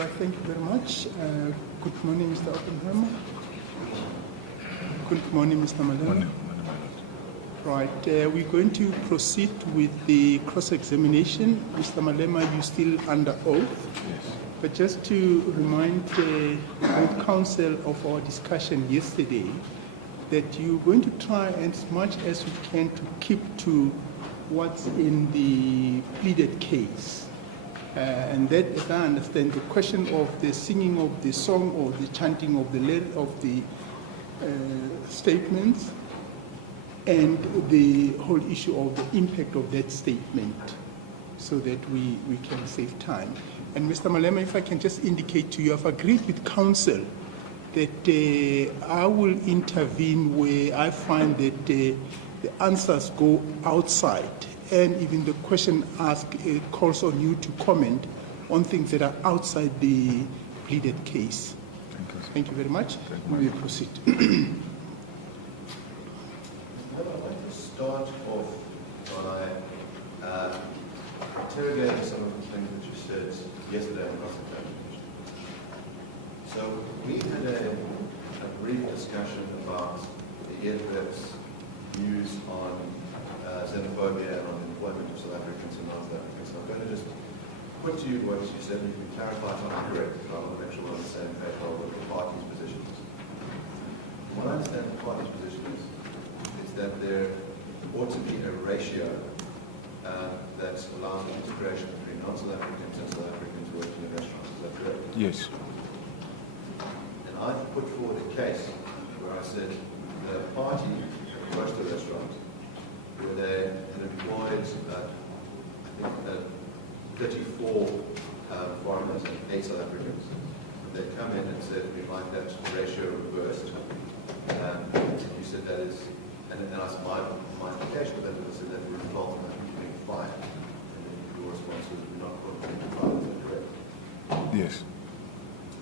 Right, thank you very much. Good morning, Mr. Oppenheimer. Good morning, Mr. Malema. Morning. Right, we're going to proceed with the cross-examination. Mr. Malema, you're still under oath. Yes. But just to remind both counsel of our discussion yesterday, that you're going to try as much as you can to keep to what's in the pleaded case. And that, as I understand, the question of the singing of the song or the chanting of the statements, and the whole issue of the impact of that statement, so that we can save time. And Mr. Malema, if I can just indicate to you, I've agreed with counsel that I will intervene where I find that the answers go outside, and even the question asked calls on you to comment on things that are outside the pleaded case. Thank you very much. We will proceed. I'd like to start off by interrogating some of the things that you said yesterday on cross-examination. So we had a brief discussion about the EFF's views on xenophobia and on the employment of South Africans and non-South Africans. So I'm going to just put to you what you said, and you can clarify if I'm correct, but I want to make sure we're on the same page of what the party's position is. What I understand the party's position is that there ought to be a ratio that allows the integration between non-South Africans and South Africans working in restaurants. Is that correct? Yes. And I've put forward a case where I said the party approached a restaurant where they had employed, I think, 34 foreigners and 8 South Africans. They come in and said, we'd like that ratio reversed. You said that is, and then I said, my application with that was that would result in people being fired. And then your response was, we're not going to be fired. Is that correct? Yes.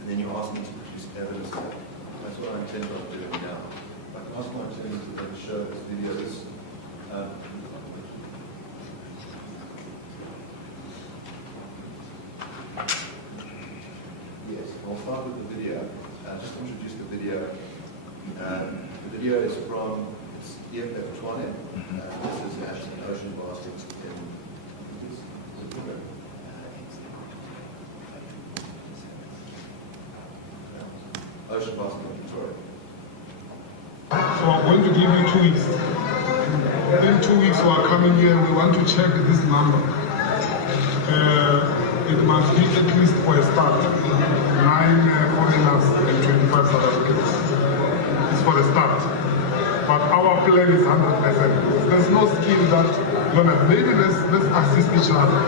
And then you asked me to produce evidence of that. That's what I intend on doing now. I can ask my attorney to then show this video. Yes, I'll start with the video. Just introduce the video. The video is from EFF Tshwane. This is actually Ocean Baskets in Ocean Basket in Victoria. So I'm going to give you 2 weeks. Within 2 weeks we are coming here and we want to check this number. It must be at least for a start 9 foreigners and 25 South Africans. It's for a start. But our plan is 100%. There's no scheme that maybe let's assist each other.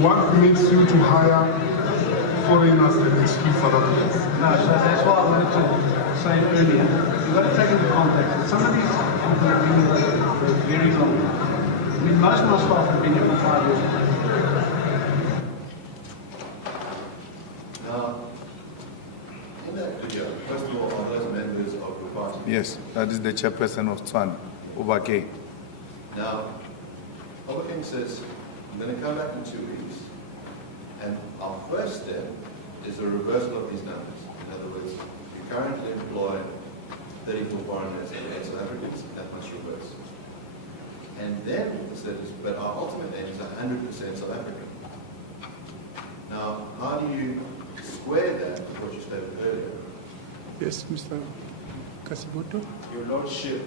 What makes you to hire foreigners and exclude South Africans? No, so that's what I wanted to say earlier. You've got to take into context. Some of these people have been here for very long. I mean, most of my staff have been here for 5 years. Now, in that video, first of all, are those members of your party? Yes, that is the chairperson of Tshwane, Obake. Now, Obake says, I'm going to come back in 2 weeks, and our first step is a reversal of these numbers. In other words, you currently employ 34 foreigners and 8 South Africans, that must reverse. And then the step is, but our ultimate aim is 100% South African. Now, how do you square that with what you stated earlier? Yes, Mr. Kasiboto. Your Lordship,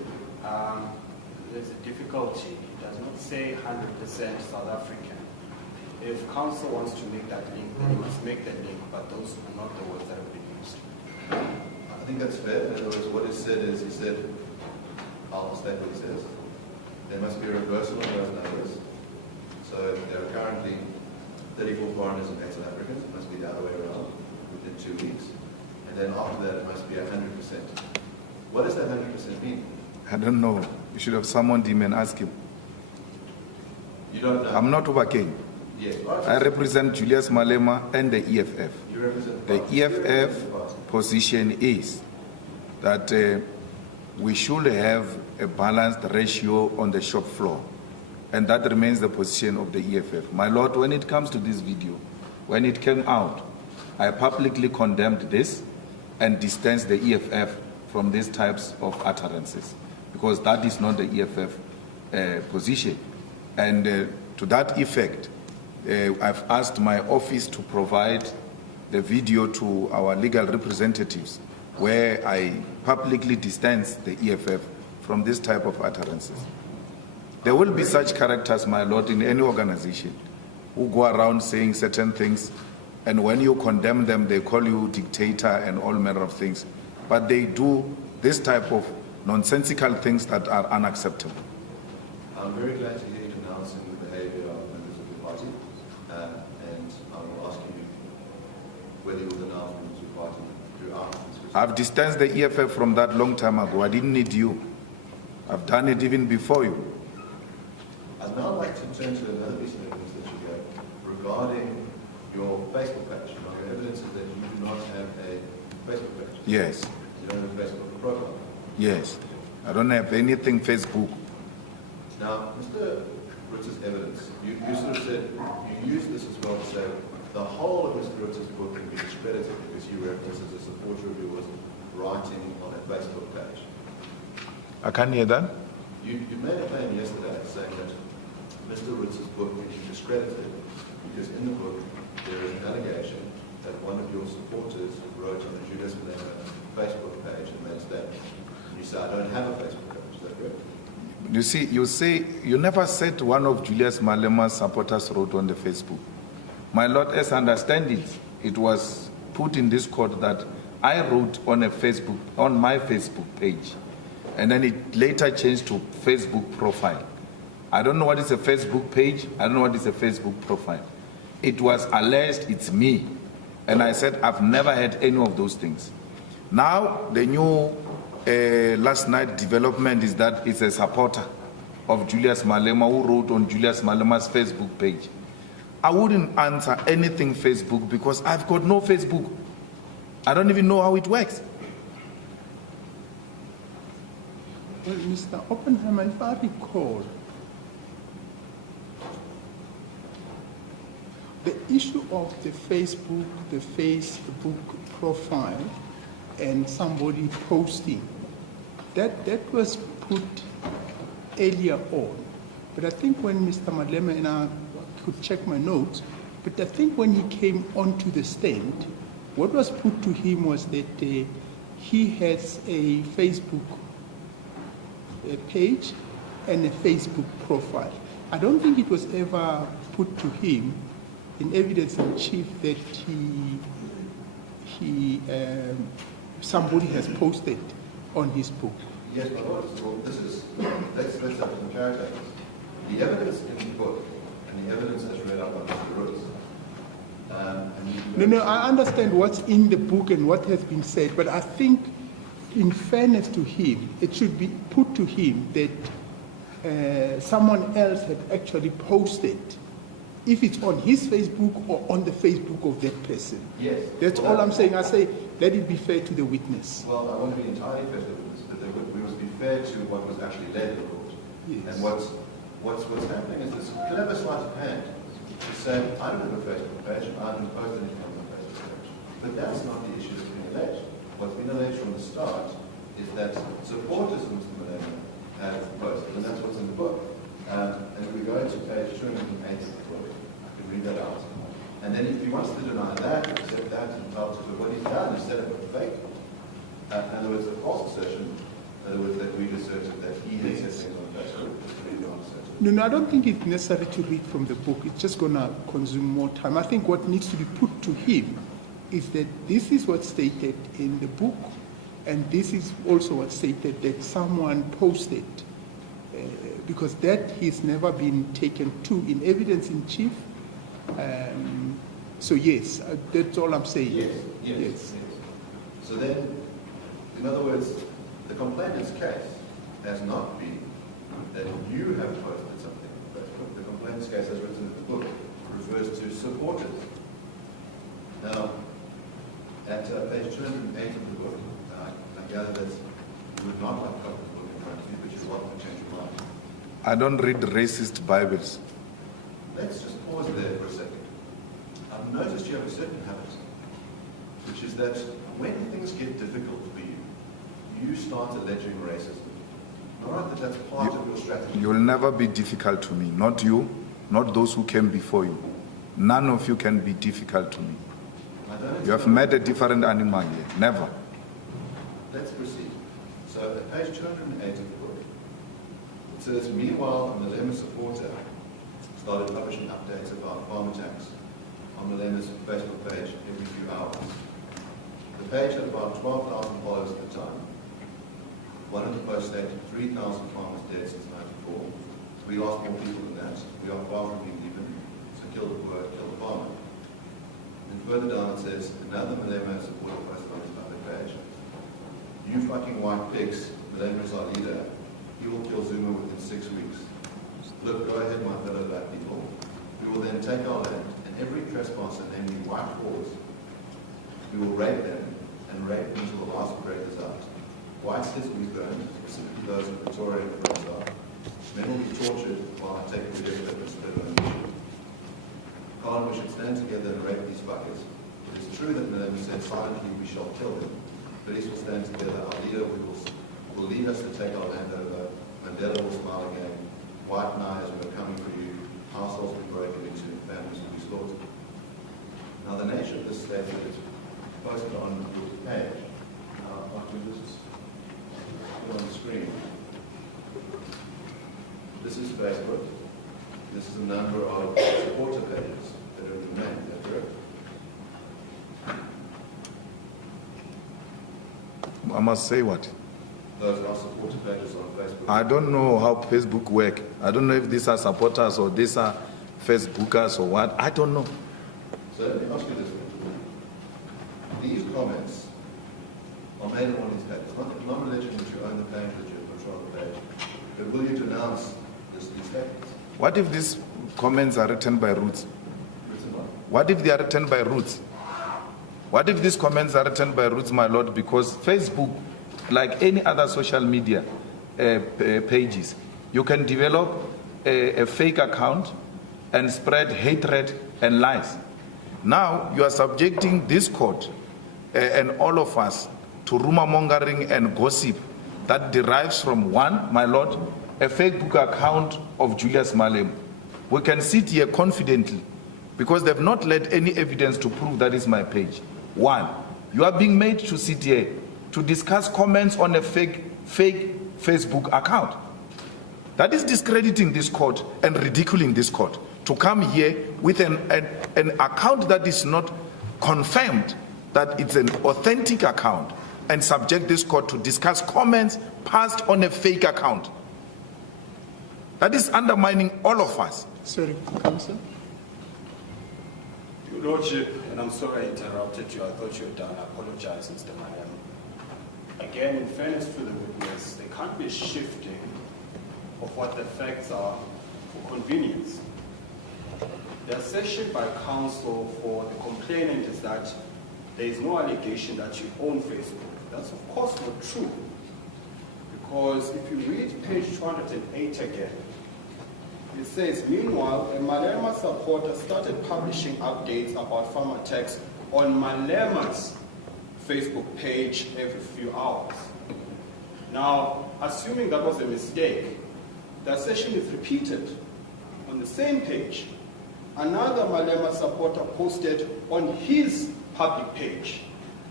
there's a difficulty. It does not say 100% South African. If council wants to make that link, then he must make that link, but those are not the words that have been used. I think that's fair. In other words, what is said is, he said, I'll state what he says. There must be a reversal of those numbers. So there are currently 34 foreigners and 8 South Africans. It must be the other way around within 2 weeks. And then after that, it must be 100%. What does that 100% mean? I don't know. You should have summoned him and asked him. You don't know? I'm not Obake. Yes. I represent Julius Malema and the EFF. You represent The EFF position is that we should have a balanced ratio on the shop floor. And that remains the position of the EFF. My Lord, when it comes to this video, when it came out, I publicly condemned this and distanced the EFF from these types of utterances, because that is not the EFF position. And to that effect, I've asked my office to provide the video to our legal representatives where I publicly distance the EFF from this type of utterances. There will be such characters, my lord, in any organization who go around saying certain things, and when you condemn them, they call you dictator and all manner of things. But they do this type of nonsensical things that are unacceptable. I'm very glad to hear you denouncing the behavior of members of the party, and I will ask you whether you will denounce members of the party throughout this. I've distanced the EFF from that long time ago. I didn't need you. I've done it even before you. I'd now like to turn to another piece of evidence that you gave regarding your Facebook page. Now, your evidence is that you do not have a Facebook page. Yes. You don't have a Facebook profile. Yes. I don't have anything Facebook. Now, Mr. Ritz's evidence, you sort of said, you used this as well to say the whole of Mr. Ritz's book can be discredited because you referenced as a supporter of yours writing on a Facebook page. I can't hear that. You made a claim yesterday saying that Mr. Ritz's book can be discredited because in the book there is an allegation that one of your supporters wrote on the Julius Malema Facebook page and made a statement. You say, I don't have a Facebook page. Is that correct? You see, you say, you never said one of Julius Malema's supporters wrote on the Facebook. My lord, as I understand it, it was put in this court that I wrote on a Facebook, on my Facebook page, and then it later changed to Facebook profile. I don't know what is a Facebook page. I don't know what is a Facebook profile. It was alleged it's me. And I said, I've never had any of those things. Now, the new last night development is that it's a supporter of Julius Malema who wrote on Julius Malema's Facebook page. I wouldn't answer anything Facebook because I've got no Facebook. I don't even know how it works. Well, Mr. Oppenheimer, if I recall, the issue of the Facebook profile and somebody posting, that was put earlier on. But I think when Mr. Malema, and I could check my notes, but I think when he came onto the stand, what was put to him was that he has a Facebook page and a Facebook profile. I don't think it was ever put to him in evidence in chief that somebody has posted on his book. Yes, my lord. So let's have some clarity. The evidence in the book and the evidence as read out by Mr. Roots. No, I understand what's in the book and what has been said, but I think in fairness to him, it should be put to him that someone else had actually posted, if it's on his Facebook or on the Facebook of that person. Yes. That's all I'm saying. I say, let it be fair to the witness. Well, I want to be entirely fair to the witness, but we must be fair to what was actually led in the court. Yes. And what's happening is this clever sleight of hand to say, I don't have a Facebook page, I don't post anything on my Facebook page. But that's not the issue that's been alleged. What's been alleged from the start is that supporters of Mr. Malema have posted, and that's what's in the book. And if we go to page 208 of the book, I can read that out. And then if he wants to deny that, accept that, and tell us what he's done is set up a fake. In other words, a false assertion. In other words, that we asserted that he had said things on Facebook. No, I don't think it's necessary to read from the book. It's just going to consume more time. I think what needs to be put to him is that this is what's stated in the book, and this is also what's stated that someone posted, because that has never been taken to in evidence in chief. So yes, that's all I'm saying. Yes. So then, in other words, the complainant's case has not been that you have posted something on Facebook. The complainant's case, as written in the book, refers to supporters. Now, at page 208 of the book, I gather that you would not like to copy the book in front of you, but you want to change your mind. I don't read racist Bibles. Let's just pause there for a second. I've noticed you have a certain habit which is that when things get difficult for you, you start alleging racism. All right, that's part of your strategy. You will never be difficult to me. Not you, not those who came before you. None of you can be difficult to me. You have met a different animal here. Never. Let's proceed. So at page 208 of the book, it says, meanwhile, a Malema supporter started publishing updates about farm attacks on Malema's Facebook page every few hours. The page had about 12,000 followers at the time. One of the posts stated 3,000 farmers dead since 94. We lost more people than that. We are far from being even. So kill the poor, kill the farmer. And further down it says, another Malema supporter posted on his public page. You fucking white pigs, Malema is our leader. He will kill Zuma within 6 weeks. Look, go ahead, my fellow black people. We will then take our land, and every trespasser, namely white Boers, we will rape them, and rape until the last breath is out. White cities burned, specifically those in Pretoria and Freebies. Men will be tortured while I take the death and spread on the mission. Colin, we should stand together and rape these fuckers. It is true that Malema said silently we shall kill them. Police will stand together. Our leader will lead us to take our land over. Mandela will smile again. White knives were coming for you. Households will be broken into. Families will be slaughtered. Now the nature of this statement is posted on your page. Now, after this is put on the screen. This is Facebook. This is a number of supporter pages that have been made. Is that correct? I must say what? Those are supporter pages on Facebook. I don't know how Facebook work. I don't know if these are supporters or these are Facebookers or what. I don't know. So let me ask you this. These comments are made on one of these pages. Not religion that you own the page, that you control the page. But will you denounce these statements? What if these comments are written by Roots? Written what? What if they are written by Roots? What if these comments are written by Roots, my Lord? Because Facebook, like any other social media pages, you can develop a fake account and spread hatred and lies. Now you are subjecting this court and all of us to rumor mongering and gossip that derives from one, my Lord, a Facebook account of Julius Malema. We can sit here confidently because they've not led any evidence to prove that is my page. One, you are being made to sit here to discuss comments on a fake Facebook account. That is discrediting this court and ridiculing this court. To come here with an account that is not confirmed, that it's an authentic account, and subject this court to discuss comments passed on a fake account. That is undermining all of us. Sorry, Councillor. Your Lordship, and I'm sorry I interrupted you. I thought you were done. I apologize, Mr. Malema. Again, in fairness to the witness, there can't be a shifting of what the facts are for convenience. The assertion by counsel for the complainant is that there is no allegation that you own Facebook. That's of course not true. Because if you read page 208 again, it says, meanwhile, a Malema supporter started publishing updates about farm attacks on Malema's Facebook page every few hours. Now, assuming that was a mistake, the assertion is repeated on the same page. Another Malema supporter posted on his public page.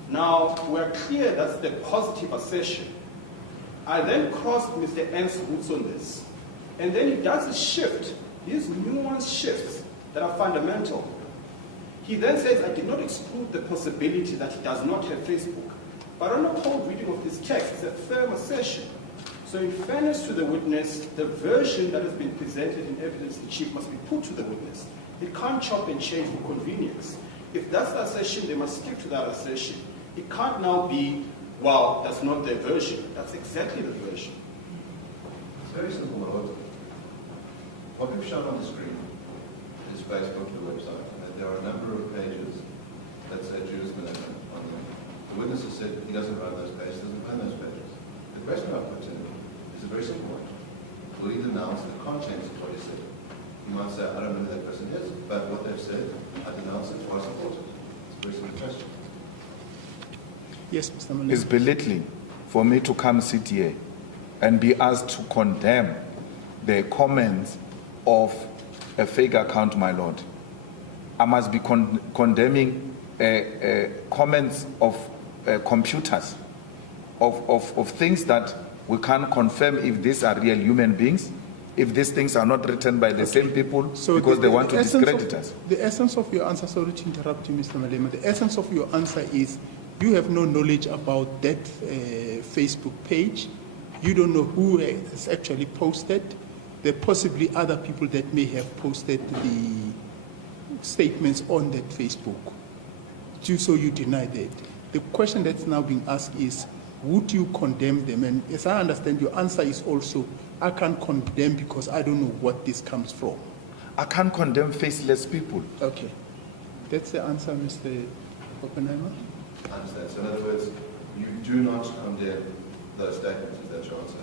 Now, we're clear that's the positive assertion. I then crossed Mr. N's roots on this. And then he does a shift, these nuanced shifts that are fundamental. He then says, I did not exclude the possibility that he does not have Facebook. But on a cold reading of this text, it's a firm assertion. So in fairness to the witness, the version that has been presented in evidence in chief must be put to the witness. It can't chop and change for convenience. If that's the assertion, they must stick to that assertion. It can't now be, well, that's not their version. That's exactly the version. It's very simple, my Lord. What we've shown on the screen is Facebook, the website, and there are a number of pages that say Julius Malema on them. The witness has said he doesn't run those pages, doesn't run those pages. The question I've put to him is a very simple one. Will he denounce the contents of what he said? You might say, I don't know who that person is, but what they've said, I denounce it, or I support it. It's a very simple question. Yes, Mr. Malema. It's belittling for me to come sit here and be asked to condemn the comments of a fake account, my lord. I must be condemning comments of computers, of things that we can't confirm if these are real human beings, if these things are not written by the same people because they want to discredit us. The essence of your answer, sorry to interrupt you, Mr. Malema, the essence of your answer is you have no knowledge about that Facebook page. You don't know who has actually posted. There are possibly other people that may have posted the statements on that Facebook. So you deny that. The question that's now being asked is, would you condemn them? And as I understand, your answer is also, I can't condemn because I don't know what this comes from. I can't condemn faceless people. Okay. That's the answer, Mr. Oppenheimer? I understand. So in other words, you do not condemn those statements, is that your answer?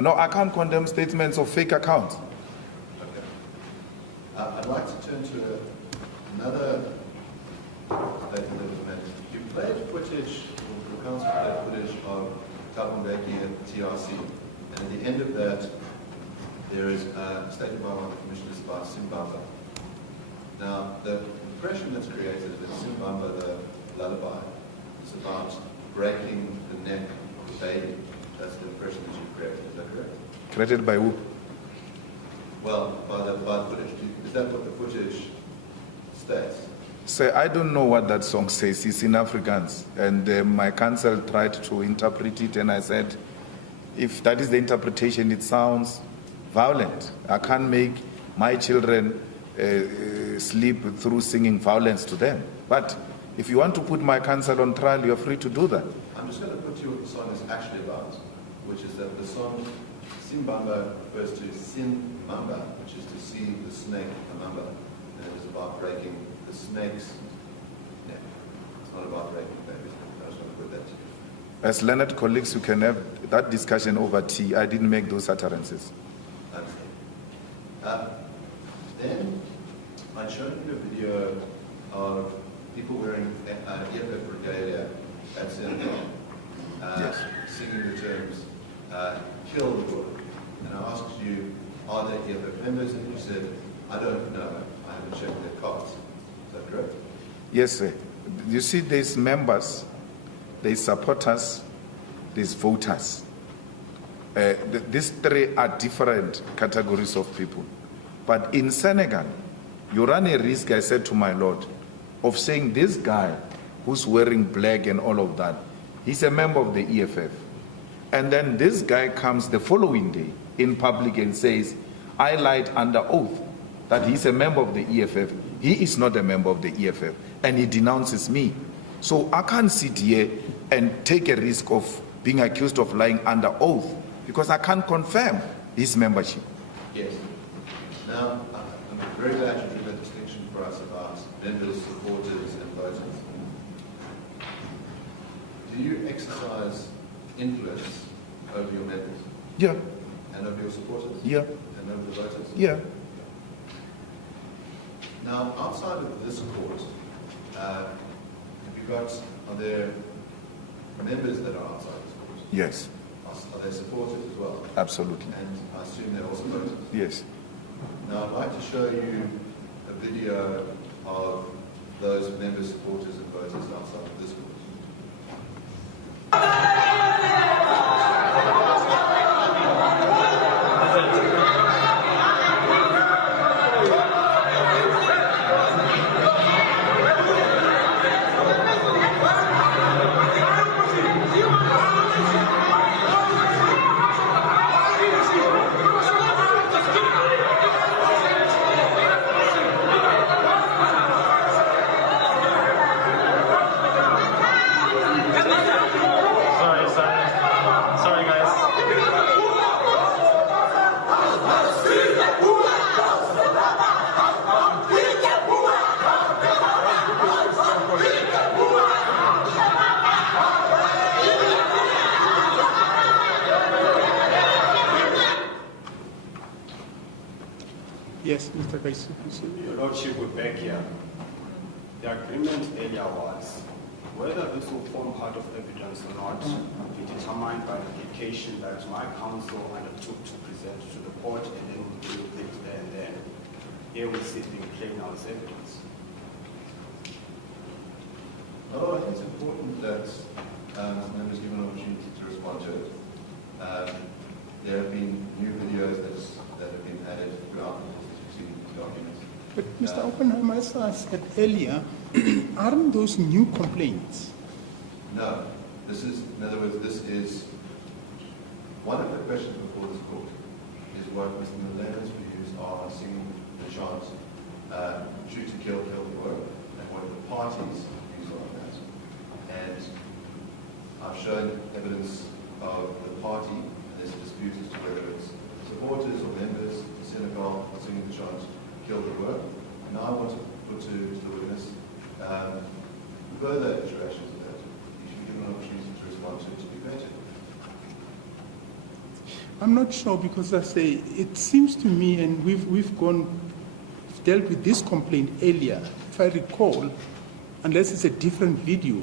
No, I can't condemn statements of fake accounts. Okay. I'd like to turn to another statement that was made. You played footage, the council played footage of Tabambeki and TRC, and at the end of that, there is a statement by one of the commissioners about Simbamba. Now, the impression that's created is that Simbamba, the lullaby, is about breaking the neck of the baby. That's the impression that you've created, is that correct? Created by who? Well, by the footage. Is that what the footage states? Say, I don't know what that song says. It's in Afrikaans. And my counsel tried to interpret it, and I said, if that is the interpretation, it sounds violent. I can't make my children sleep through singing violence to them. But if you want to put my counsel on trial, you're free to do that. I'm just going to put you what the song is actually about, which is that the song Simbamba refers to Sin-Mamba, which is to see the snake, the mamba, and it is about breaking the snake's neck. It's not about breaking babies. I just want to put that to you. As learned colleagues, you can have that discussion over tea. I didn't make those utterances. Then I showed you a video of people wearing EFF regalia at Senegal, Yes. singing the terms, kill the book. And I asked you, are they EFF members? And you said, I don't know. I haven't checked their cards. Is that correct? Yes, sir. You see, there's members, there's supporters, there's voters. These three are different categories of people. But in Senegal, you run a risk, I said to my Lord, of saying this guy who's wearing black and all of that, he's a member of the EFF. And then this guy comes the following day in public and says, I lied under oath that he's a member of the EFF. He is not a member of the EFF, and he denounces me. So I can't sit here and take a risk of being accused of lying under oath because I can't confirm his membership. Yes. Now, I'm very glad you drew that distinction for us about members, supporters, and voters. Do you exercise influence over your members? Yeah. And over your supporters? Yeah. And over the voters? Yeah. Now, outside of this court, are there members that are outside this court? Yes. Are they supporters as well? Absolutely. And I assume they're also voters? Yes. Now, I'd like to show you a video of those members, supporters, and voters outside of this court. Sorry, guys. Yes, Mr. Kaisu. Your Lordship, we're back here. The agreement earlier was Whether this will form part of evidence or not will be determined by the application that my counsel undertook to present to the court, and then we deal with it there and then. Here we see it being plain out as evidence. No, I think it's important that members given an opportunity to respond to it. There have been new videos that have been added throughout the documents. But Mr. Oppenheimer, as I said earlier, aren't those new complaints? No. This is, in other words, this is one of the questions before this court is what Mr. Milena's views are on singing the chant, shoot to kill, kill to work, and what the parties' views are on that. And I've shown evidence of the party, and there's a dispute as to whether it's supporters or members in Senegal singing the chant, kill the work. And I want to put to the witness further iterations of that. You should be given an opportunity to respond to it to be better. I'm not sure, because I say it seems to me, and we've dealt with this complaint earlier. If I recall, unless it's a different video,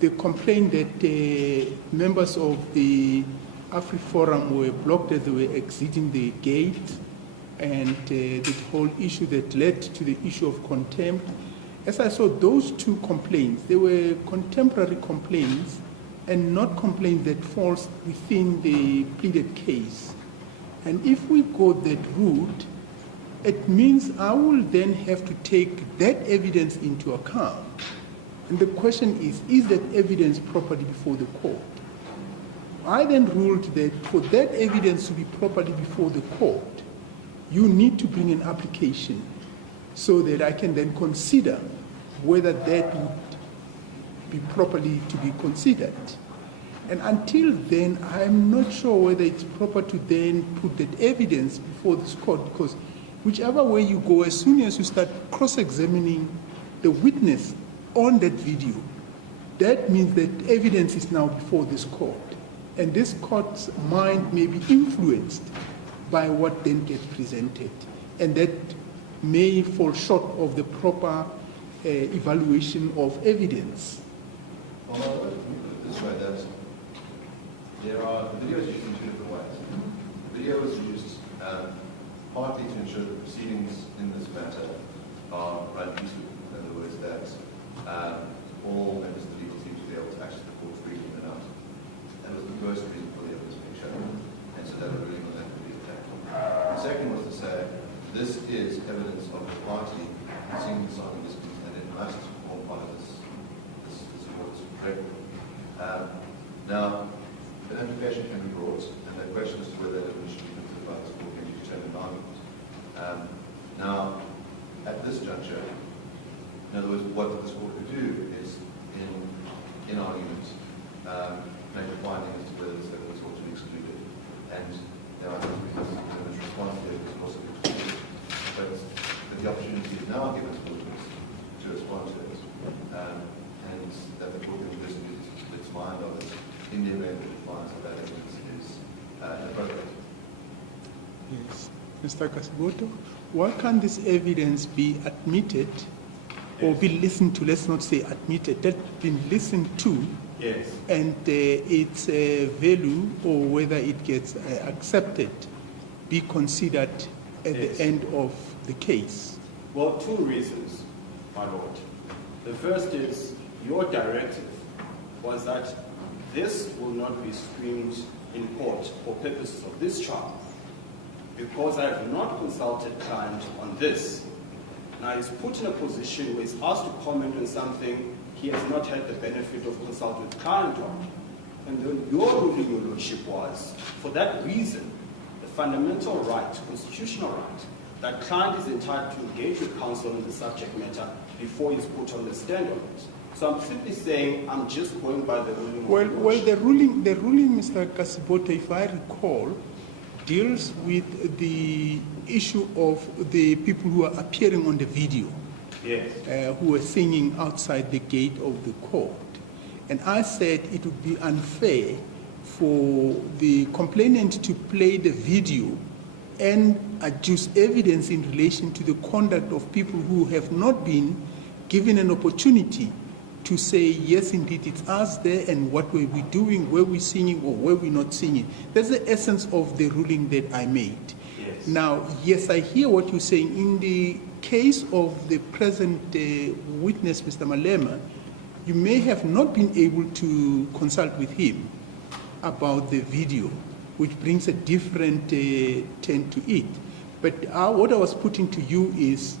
they complained that members of the Afriforum were blocked as they were exiting the gate, and the whole issue that led to the issue of contempt. As I saw those two complaints, they were contemporary complaints and not complaints that falls within the pleaded case. And if we go that route, it means I will then have to take that evidence into account. And the question is that evidence properly before the court? I then ruled that for that evidence to be properly before the court, you need to bring an application so that I can then consider whether that would be properly to be considered. And until then, I'm not sure whether it's proper to then put that evidence before this court, because whichever way you go, as soon as you start cross-examining the witness on that video, that means that evidence is now before this court. And this court's mind may be influenced by what then gets presented. And that may fall short of the proper evaluation of evidence. Well, I would put it this way, that the video is used in two different ways. The video is used partly to ensure that proceedings in this matter are run peacefully. In other words, that all members of the legal team should be able to access the court freely in and out. That was the first reason for the evidence being shown, and so that ruling on that could be attacked. The second was to say, this is evidence of the party singing the song in this piece, and it must form part of this court's record. Now, an application can be brought, and the question as to whether that evidence should be considered by this court can be determined argument. Now, at this juncture, in other words, what this court could do is, in argument, make a finding as to whether this evidence ought to be excluded. And there are evidence response to it also be excluded. But the opportunity is now given to witness to respond to it, and that the court can listen to its mind of it in the event that it finds that that evidence is inappropriate. Yes. Mr. Kasiboto, why can't this evidence be admitted or be listened to? Let's not say admitted, that's been listened to. Yes. And its value, or whether it gets accepted, be considered at Yes. the end of the case? Well, two reasons, my lord. The first is your directive was that this will not be screened in court for purposes of this trial, because I have not consulted client on this. Now he's put in a position where he's asked to comment on something he has not had the benefit of consulting with client on. And then your ruling, your lordship, was, for that reason, the fundamental right, constitutional right, that client is entitled to engage with counsel on the subject matter before he's put on the stand on it. So I'm simply saying I'm just going by the ruling. Well, the ruling, Mr. Kasiboto, if I recall, deals with the issue of the people who are appearing on the video. Yes. Who were singing outside the gate of the court. And I said it would be unfair for the complainant to play the video and adduce evidence in relation to the conduct of people who have not been given an opportunity to say, yes, indeed, it's us there, and what were we doing, were we singing or were we not singing. That's the essence of the ruling that I made. Yes. Now, yes, I hear what you're saying. In the case of the present witness, Mr. Malema, you may have not been able to consult with him about the video, which brings a different turn to it. But what I was putting to you is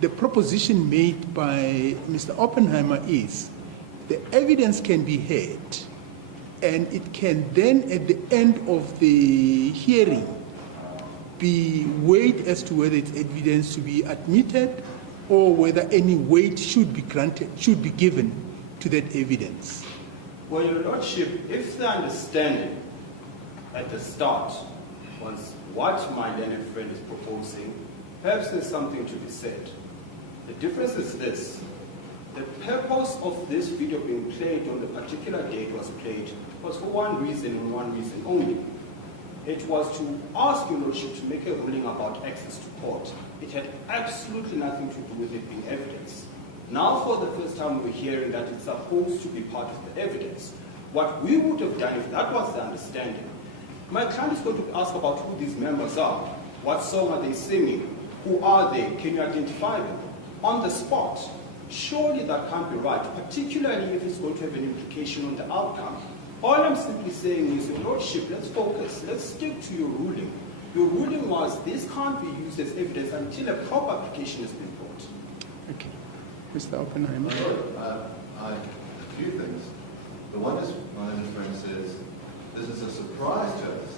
the proposition made by Mr. Oppenheimer is the evidence can be heard, and it can then, at the end of the hearing, be weighed as to whether it's evidence to be admitted or whether any weight should be granted, should be given to that evidence. Well, Your Lordship, if the understanding at the start was what my learned friend is proposing, perhaps there's something to be said. The difference is this. The purpose of this video being played on the particular day it was played was for one reason and one reason only. It was to ask Your Lordship to make a ruling about access to court. It had absolutely nothing to do with it being evidence. Now, for the first time, we're hearing that it's supposed to be part of the evidence. What we would have done, if that was the understanding, my client is going to ask about who these members are. What song are they singing? Who are they? Can you identify them? On the spot. Surely that can't be right, particularly if it's going to have an implication on the outcome. All I'm simply saying is, Your Lordship, let's focus. Let's stick to your ruling. Your ruling was this can't be used as evidence until a proper application has been brought. Okay. Mr. Oppenheimer. A few things. The one is, my friend says, this is a surprise to us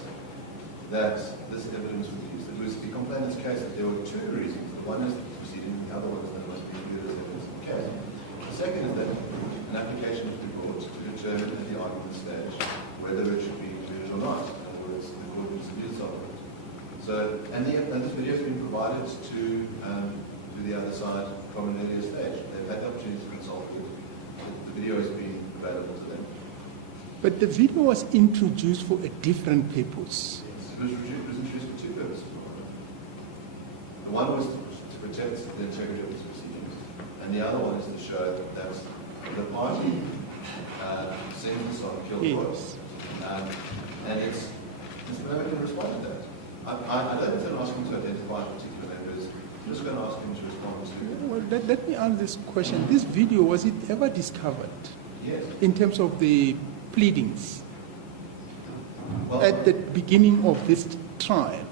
that this evidence was used. It was the complainant's case that there were two reasons. One is the proceeding, the other one is that it must be viewed as evidence in the case. The second is that an application was brought to determine at the argument stage whether it should be included or not. In other words, the court needs to do something. So, and this video has been provided to the other side from an earlier stage. They've had the opportunity to consult with it. The video has been available to them. But the video was introduced for a different purpose. It was introduced for two purposes. The one was to protect the integrity of these proceedings, and the other one is to show that the party sings the song Kill Voice. And it's nobody can respond to that. I don't intend asking to identify particular members. I'm just going to ask him to respond to. Well, let me ask this question. This video, was it ever discovered? Yes. In terms of the pleadings Well, at the beginning of this trial?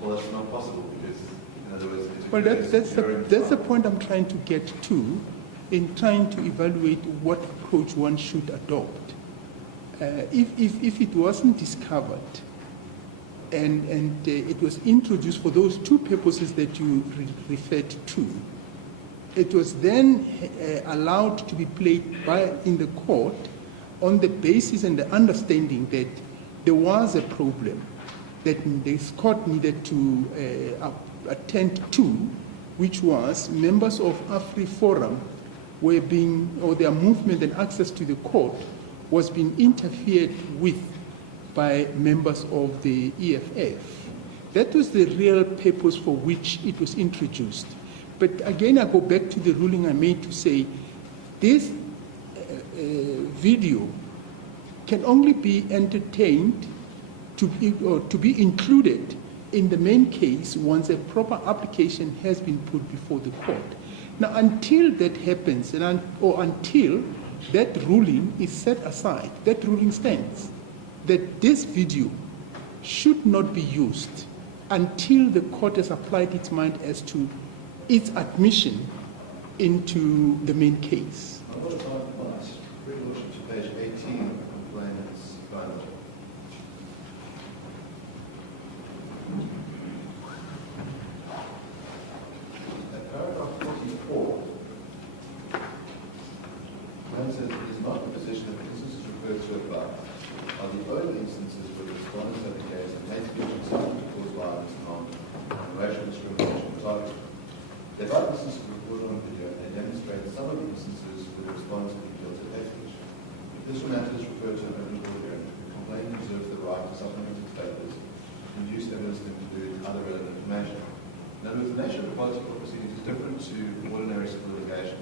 well, it's not possible because, in other words, it's a Well, case during that's the trial. point I'm trying to get to in trying to evaluate what approach one should adopt. If it wasn't discovered and it was introduced for those two purposes that you referred to, it was then allowed to be played in the court on the basis and the understanding that there was a problem that this court needed to attend to, which was members of Afriforum were or their movement and access to the court was being interfered with by members of the EFF. That was the real purpose for which it was introduced. But again, I go back to the ruling I made to say this video can only be entertained to be included in the main case once a proper application has been put before the court. Now, until that happens, or until that ruling is set aside, that ruling stands, that this video should not be used until the court has applied its mind as to its admission into the main case. I've got a time class. Pretty much to page 18 of the complainant's file. At paragraph 44, man says it is not the position that the instances referred to above are the only instances where the respondents have engaged in hate speech and something to cause violence and harm and racial discrimination and targeting. There are instances recorded on video and they demonstrate some of the instances where the respondents have been guilty of hate speech. If this matter is referred to an urgent court hearing, the complainant reserves the right to supplemented papers and use evidence to include other relevant information. In other words, the nature of the political proceedings is different to ordinary civil litigation.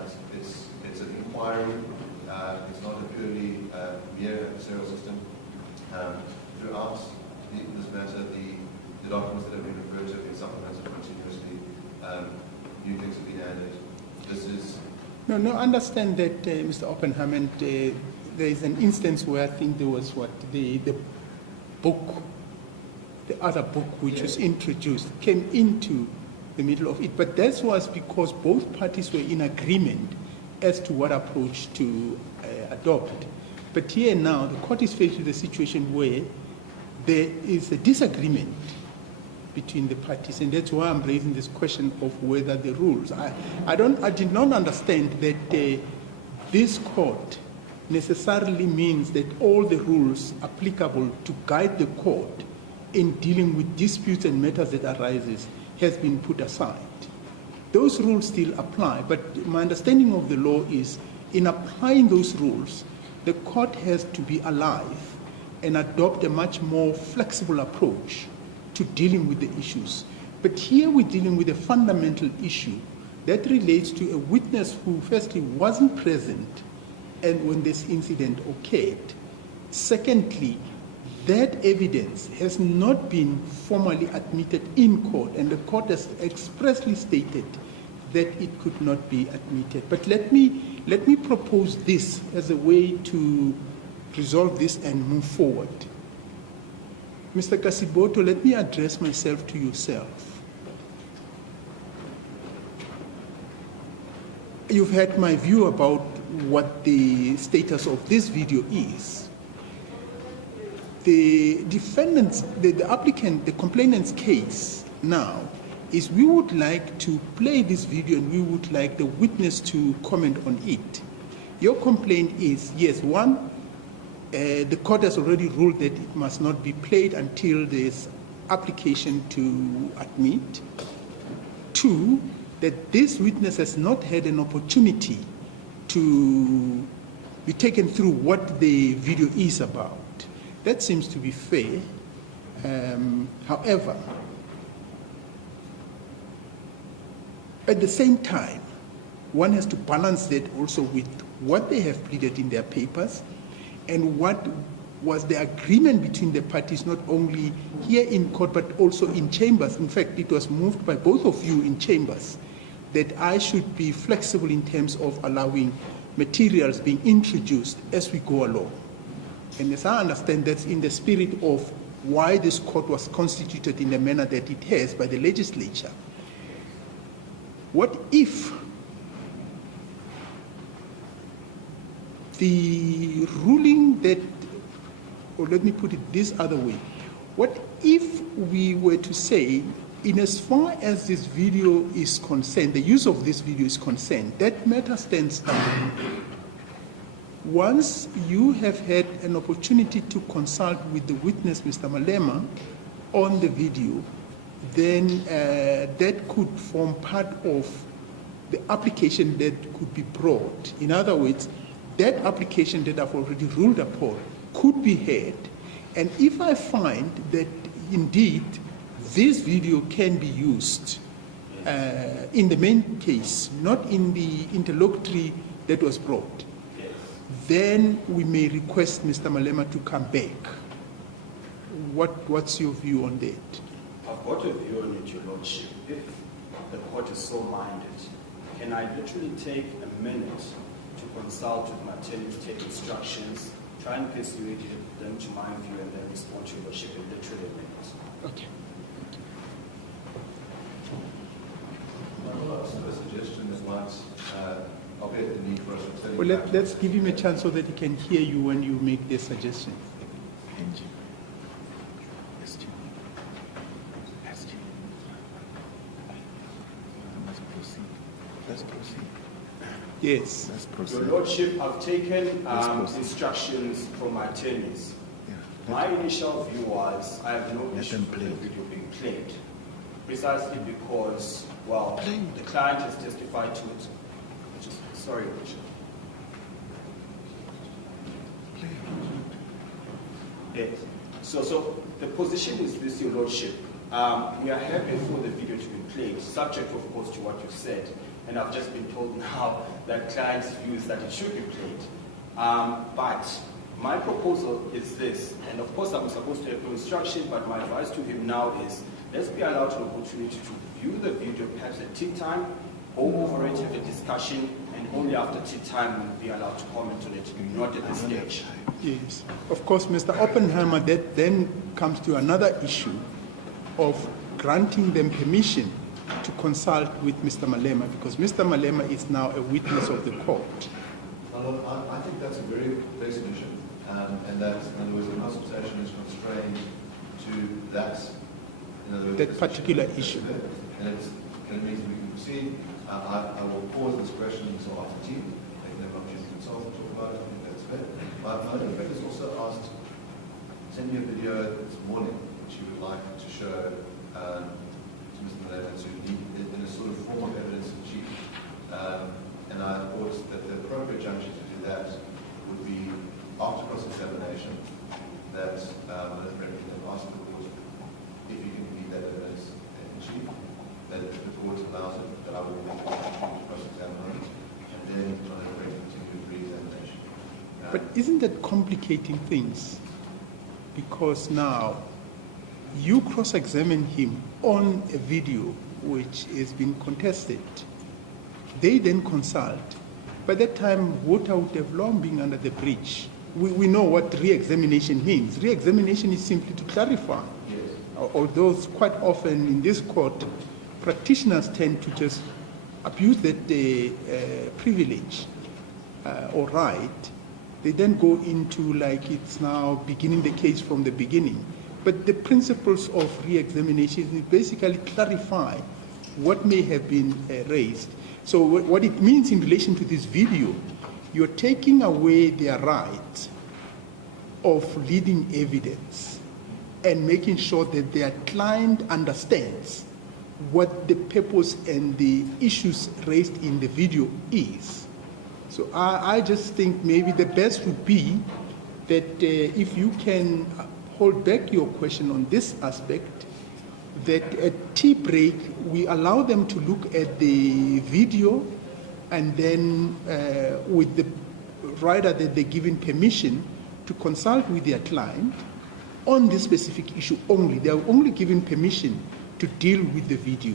that it's an inquiry. It's not a purely mere adversarial system. Throughout this matter, the documents that have been referred to have been supplemented continuously. New things have been added. This is... No, understand that, Mr. Oppenheimer, there is an instance where I think there was the book, the other book which was introduced, came into the middle of it. But that was because both parties were in agreement as to what approach to adopt. But here now, the court is faced with a situation where there is a disagreement between the parties, and that's why I'm raising this question of whether the rules. I did not understand that this court necessarily means that all the rules applicable to guide the court in dealing with disputes and matters that arises has been put aside. Those rules still apply, but my understanding of the law is in applying those rules, the court has to be alive and adopt a much more flexible approach to dealing with the issues. But here we're dealing with a fundamental issue that relates to a witness who firstly wasn't present and when this incident occurred. Secondly, that evidence has not been formally admitted in court, and the court has expressly stated that it could not be admitted. But let me propose this as a way to resolve this and move forward. Mr. Kasiboto, let me address myself to yourself. You've had my view about what the status of this video is. The defendant's, the applicant, the complainant's case now is we would like to play this video and we would like the witness to comment on it. Your complaint is, yes, one, the court has already ruled that it must not be played until there's application to admit. Two, that this witness has not had an opportunity to be taken through what the video is about. That seems to be fair. However, at the same time, one has to balance that also with what they have pleaded in their papers and what was the agreement between the parties, not only here in court, but also in chambers. In fact, it was moved by both of you in chambers that I should be flexible in terms of allowing materials being introduced as we go along. And as I understand, that's in the spirit of why this court was constituted in the manner that it has by the legislature. What if the ruling that, or let me put it this other way, what if we were to say, in as far as this video is concerned, the use of this video is concerned, that matter stands down. Once you have had an opportunity to consult with the witness, Mr. Malema, on the video, then that could form part of the application that could be brought. In other words, that application that I've already ruled upon could be heard. And if I find that indeed this video can be used in the main case, not in the interlocutory that was brought, then we may request Mr. Malema to come back. What's your view on that? I've got a view on it, Your Lordship. If the court is so minded, can I literally take a minute to consult with my attorneys, take instructions, try and persuade them to my view, and then respond to Your Lordship in literally a minute? Okay. A suggestion is what obviate the need for us to Well, let's give him a chance so that he can hear you when you make the suggestion. Let's proceed. Yes. Let's proceed. Your Lordship, I've taken instructions from my attorneys. My initial view was I have no issue with the video being played, precisely because, well, the client has testified to it. Sorry, Richard. Yes. So the position is this, Your Lordship. We are happy for the video to be played, subject, of course, to what you said. and I've just been told now that client's view is that it should be played. But my proposal is this, and of course I'm supposed to have no instruction, but my advice to him now is, let's be allowed an opportunity to view the video perhaps at tea time, go over it, have a discussion, and only after tea time we'll be allowed to comment on it, not at this stage. Yes. Of course, Mr. Oppenheimer, that then comes to another issue of granting them permission to consult with Mr. Malema, because Mr. Malema is now a witness of the court. Well, I think that's a very fair solution, and that, in other words, the consultation is constrained to that, in other words, That particular issue. And it means we can proceed. I will pause this question until after tea. They can have an opportunity to consult and talk about it. I think that's fair. My other friend has also asked, send me a video this morning which you would like to show to Mr. Malema in a sort of form of evidence in chief. And I thought that the appropriate juncture to do that would be after cross-examination, that the friend can ask the court if you can read that evidence in chief, that if the court allows it, that I will make a cross-examination, and then on a continued re-examination. But isn't that complicating things? Because now you cross-examine him on a video which is being contested. They then consult. By that time, water would have long been under the bridge. We know what re-examination means. Re-examination is simply to clarify. Yes. Although quite often in this court, practitioners tend to just abuse that privilege or right. They then go into like it's now beginning the case from the beginning. But the principles of re-examination is basically clarify what may have been raised. So what it means in relation to this video, you're taking away their right of leading evidence and making sure that their client understands what the purpose and the issues raised in the video is. So I just think maybe the best would be that if you can hold back your question on this aspect, that at tea break we allow them to look at the video, and then with the rider that they're given permission to consult with their client on this specific issue only. They are only given permission to deal with the video.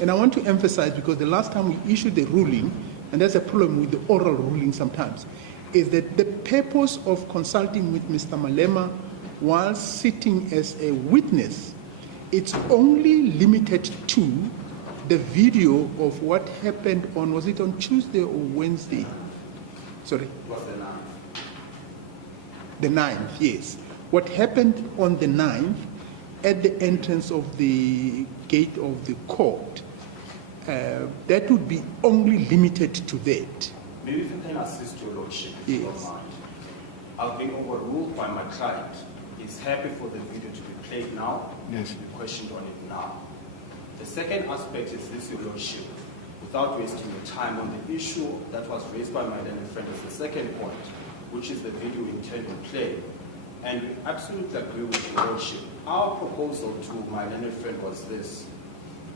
And I want to emphasize, because the last time we issued the ruling, and there's a problem with the oral ruling sometimes, is that the purpose of consulting with Mr. Malema while sitting as a witness, it's only limited to the video of what happened on, was it on Tuesday or Wednesday? Sorry? It was the 9th. The 9th, yes. What happened on the 9th at the entrance of the gate of the court, that would be only limited to that. Maybe if you can assist your lordship, if Yes. you don't mind. I've been overruled by my client. He's happy for the video to be played now, Yes. to be questioned on it now. The second aspect is this, your lordship, without wasting your time on the issue that was raised by my learned friend is the second point, which is the video we intend to play. And we absolutely agree with your lordship. Our proposal to my learned friend was this.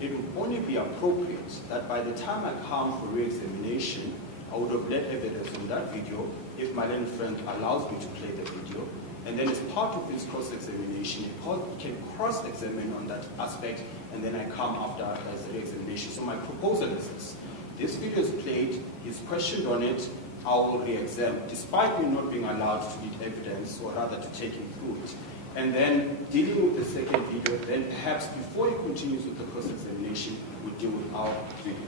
It would only be appropriate that by the time I come for re-examination, I would have let evidence on that video if my learned friend allows me to play the video. And then as part of this cross-examination, it can cross-examine on that aspect, and then I come after as a re-examination. So my proposal is this. This video is played, he's questioned on it, I will re-examine, despite me not being allowed to lead evidence, or rather to take him through it. And then dealing with the second video, then perhaps before he continues with the cross-examination, we deal with our video.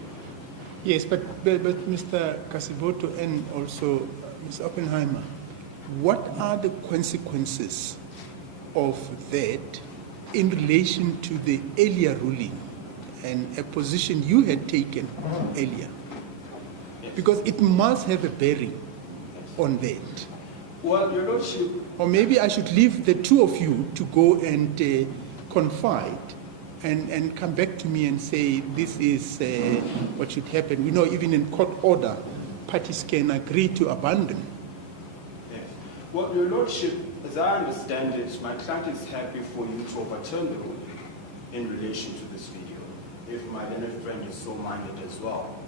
Yes, but Mr. Kasiboto and also Mr. Oppenheimer, what are the consequences of that in relation to the earlier ruling and a position you had taken earlier? Yes. Because it must have a bearing on that. Well, your lordship, Or maybe I should leave the two of you to go and confide and come back to me and say this is what should happen. We know even in court order, parties can agree to abandon. yes. Well, your lordship, as I understand it, my client is happy for you to overturn the ruling in relation to this video, if my learned friend is so minded as well.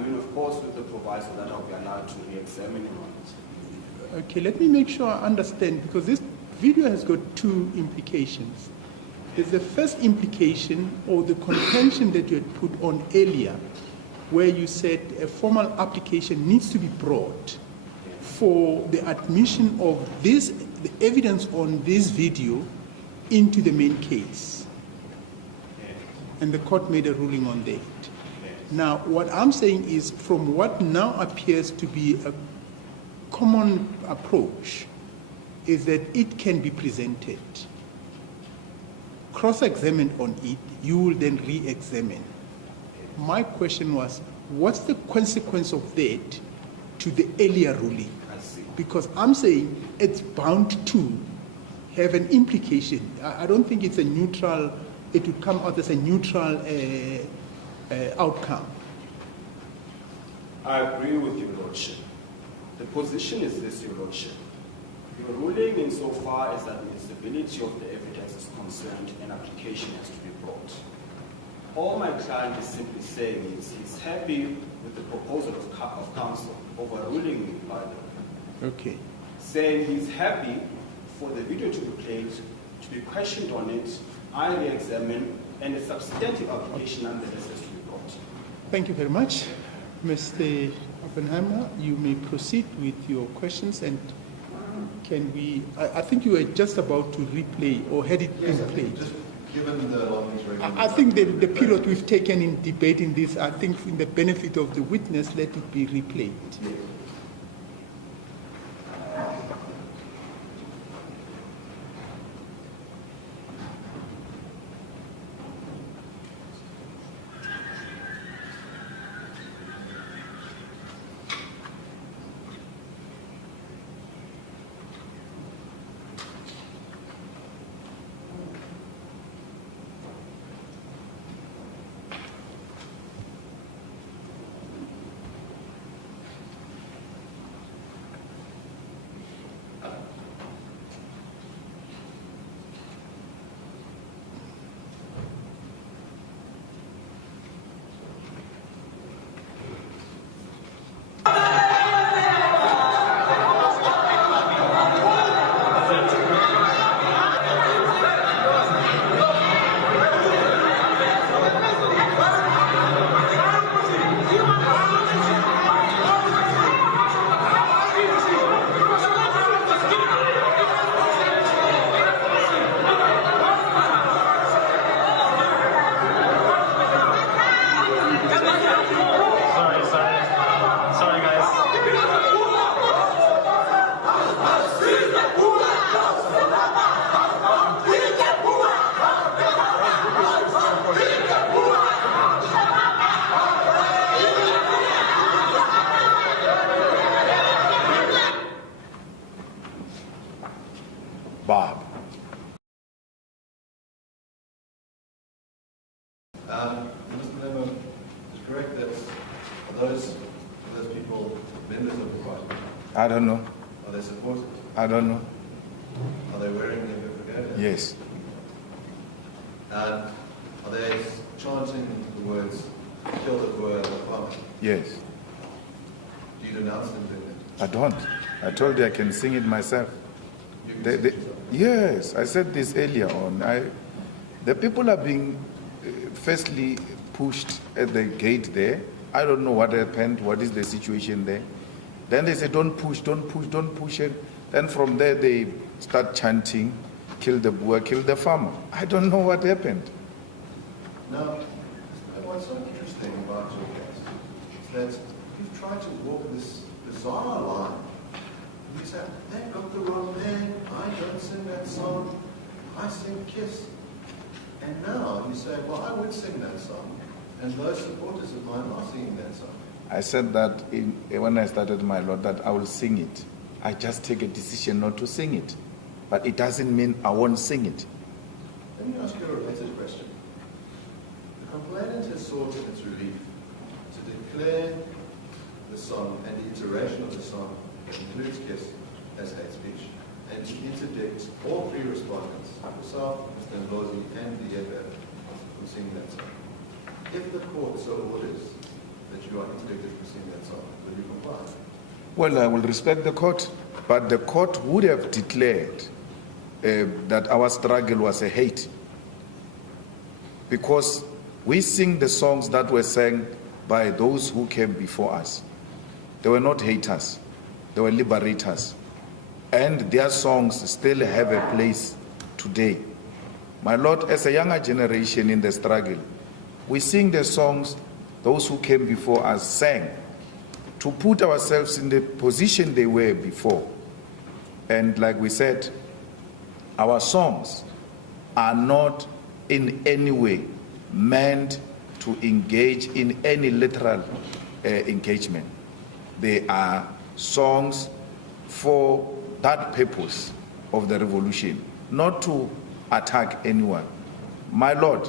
mean, of course, with the proviso that I'll be allowed to re-examine him on it. Okay, let me make sure I understand, because this video has got two implications. There's the first implication, or the contention that you had put on earlier, where you said a formal application needs to be brought for the admission of this, the evidence on this video into the main case. And the court made a ruling on that. Now, what I'm saying is, from what now appears to be a common approach, is that it can be presented, cross-examined on it, you will then re-examine. My question was, what's the consequence of that to the earlier ruling? Because I'm saying it's bound to have an implication. I don't think it's a neutral, it would come out as a neutral outcome. I agree with your Lordship. The position is this, your Lordship. Your ruling insofar as that the admissibility of the evidence is concerned, an application has to be brought. All my client is simply saying is he's happy with the proposal of counsel overruling me by the Okay. saying he's happy for the video to be played, to be questioned on it, I re-examine, and a substantive application nonetheless has to be brought. Thank you very much. Mr. Oppenheimer, you may proceed with your questions, and can we, I think you were just about to replay, or had it been played? Just given the longest I think the period we've taken in debating this, I think in the benefit of the witness, let it be replayed. Sorry, guys. Bob. Mr. Lemo, is it correct that those people members of the party? I don't know. Are they supporters? I don't know. Are they wearing their propaganda? Yes. Are they chanting the words, kill the Boer, the farmer? Yes. Do you denounce them doing that? I don't. I told you I can sing it myself. You can sing it yourself? Yes, I said this earlier on. The people are being firstly pushed at the gate there. I don't know what happened, what is the situation there. Then they say, don't push, don't push, don't push it. Then from there they start chanting, kill the Boer, kill the farmer. I don't know what happened. Now, what's so interesting about your case is that you've tried to walk this bizarre line. You say, they got the wrong man, I don't sing that song, I sing Kiss. And now you say, well, I would sing that song, and those supporters of mine are singing that song. I said that when I started my Lord, that I will sing it. I just take a decision not to sing it. But it doesn't mean I won't sing it. Let me ask you a related question. The complainant has sought in its relief to declare the song and the iteration of the song that includes Kiss as hate speech, and to interdict all three respondents, yourself, Mr. Ndlozi, and the EFF, from singing that song. If the court so orders, that you are inspected for singing that song? Will you comply? Well, I will respect the court, but the court would have declared that our struggle was a hate, because we sing the songs that were sang by those who came before us. They were not haters, they were liberators, and their songs still have a place today. My Lord, as a younger generation in the struggle, we sing the songs those who came before us sang, to put ourselves in the position they were before. And like we said, our songs are not in any way meant to engage in any literal engagement. They are songs for that purpose of the revolution, not to attack anyone. My Lord,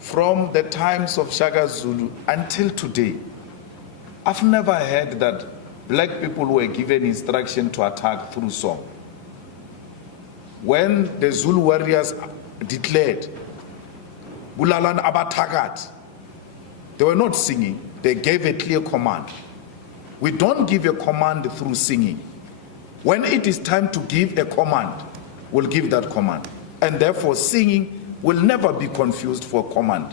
from the times of Shaka Zulu until today, I've never heard that black people were given instruction to attack through song. When the Zulu warriors declared, Bulalan Abatagat, they were not singing, they gave a clear command. We don't give a command through singing. When it is time to give a command, we'll give that command. And therefore singing will never be confused for command.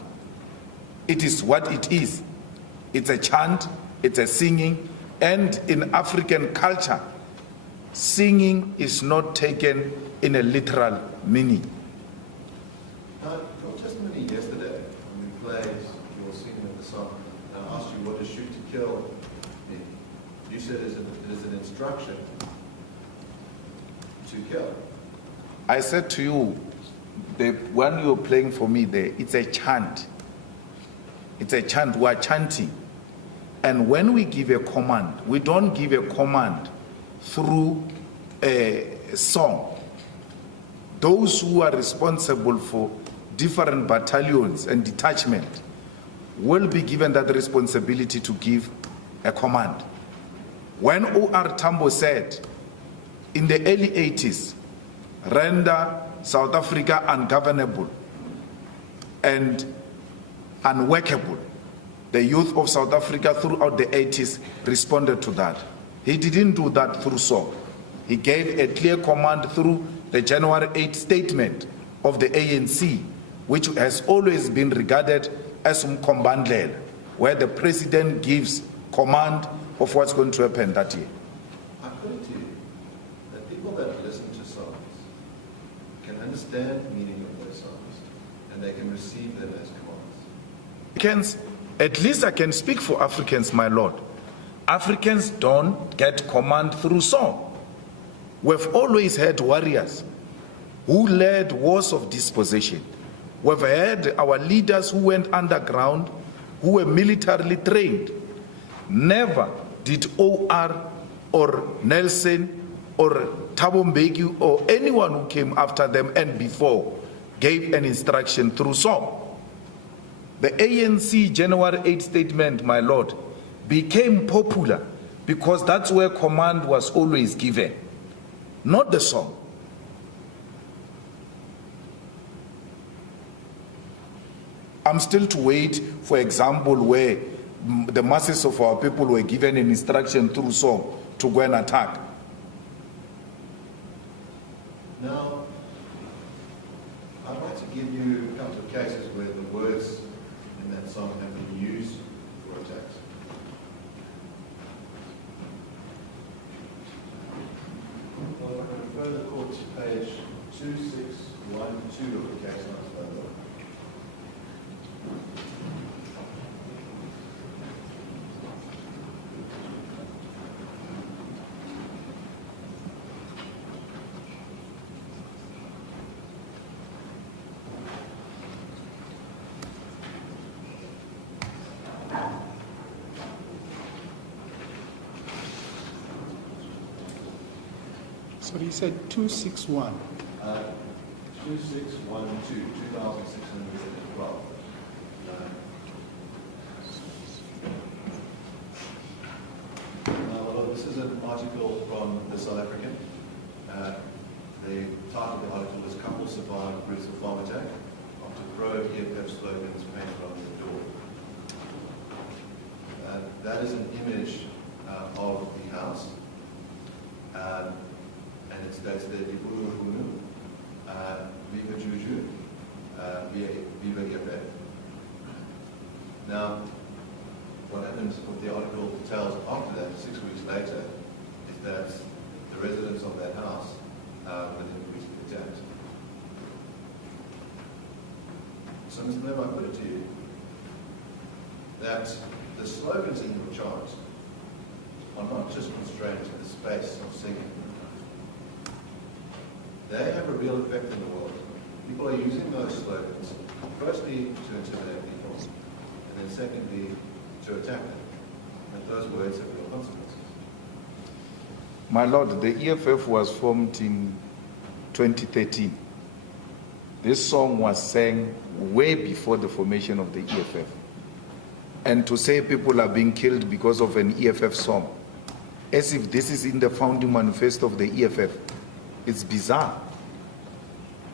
It is what it is. It's a chant, it's a singing, and in African culture, singing is not taken in a literal meaning. Your testimony yesterday, when we played your singing of the song, and I asked you what does shoot to kill mean, you said it is an instruction to kill. I said to you, the one you're playing for me there, it's a chant. It's a chant, we are chanting. And when we give a command, we don't give a command through a song. Those who are responsible for different battalions and detachment will be given that responsibility to give a command. When O.R. Tambo said in the early 80s, render South Africa ungovernable and unworkable, the youth of South Africa throughout the 80s responded to that. He didn't do that through song. He gave a clear command through the January 8 statement of the ANC, which has always been regarded as Mkombandlela, where the president gives command of what's going to happen that year. I put it to you that people that listen to songs can understand the meaning of those songs and they can receive them as commands. At least I can speak for Africans, my Lord. Africans don't get command through song. We've always had warriors who led wars of dispossession. We've had our leaders who went underground, who were militarily trained. Never did O.R. or Nelson or Thabo Mbeki or anyone who came after them and before gave an instruction through song. The ANC January 8 statement, my Lord, became popular because that's where command was always given, not the song. I'm still to wait for example where the masses of our people were given an instruction through song to go and attack. Now, I'd like to give you a couple of cases where the words in that song have been used for attacks. Well, I can refer the court to page 2612 of the case notes. So he said 261. 2612, 2612. Well, this is an article from the South African. The title of the article is "Couple Survive Brutal Farm Attack After Pro EFF Slogans Painted on the Door." that is an image of the house, and it states there, ROKU, Viva Juju, Viva EFF. Now, what happens, what the article tells after that, 6 weeks later, is that the residents of that house within weeks of the attack. So, Mr. Mayor, I put it to you that the slogans in your chart are not just constrained to the space of singing. They have a real effect in the world. People are using those slogans, firstly, to intimidate people, and then secondly, to attack them. And those words have real consequences. My Lord, the EFF was formed in 2013. This song was sang way before the formation of the EFF. And to say people are being killed because of an EFF song, as if this is in the founding manifesto of the EFF, it's bizarre.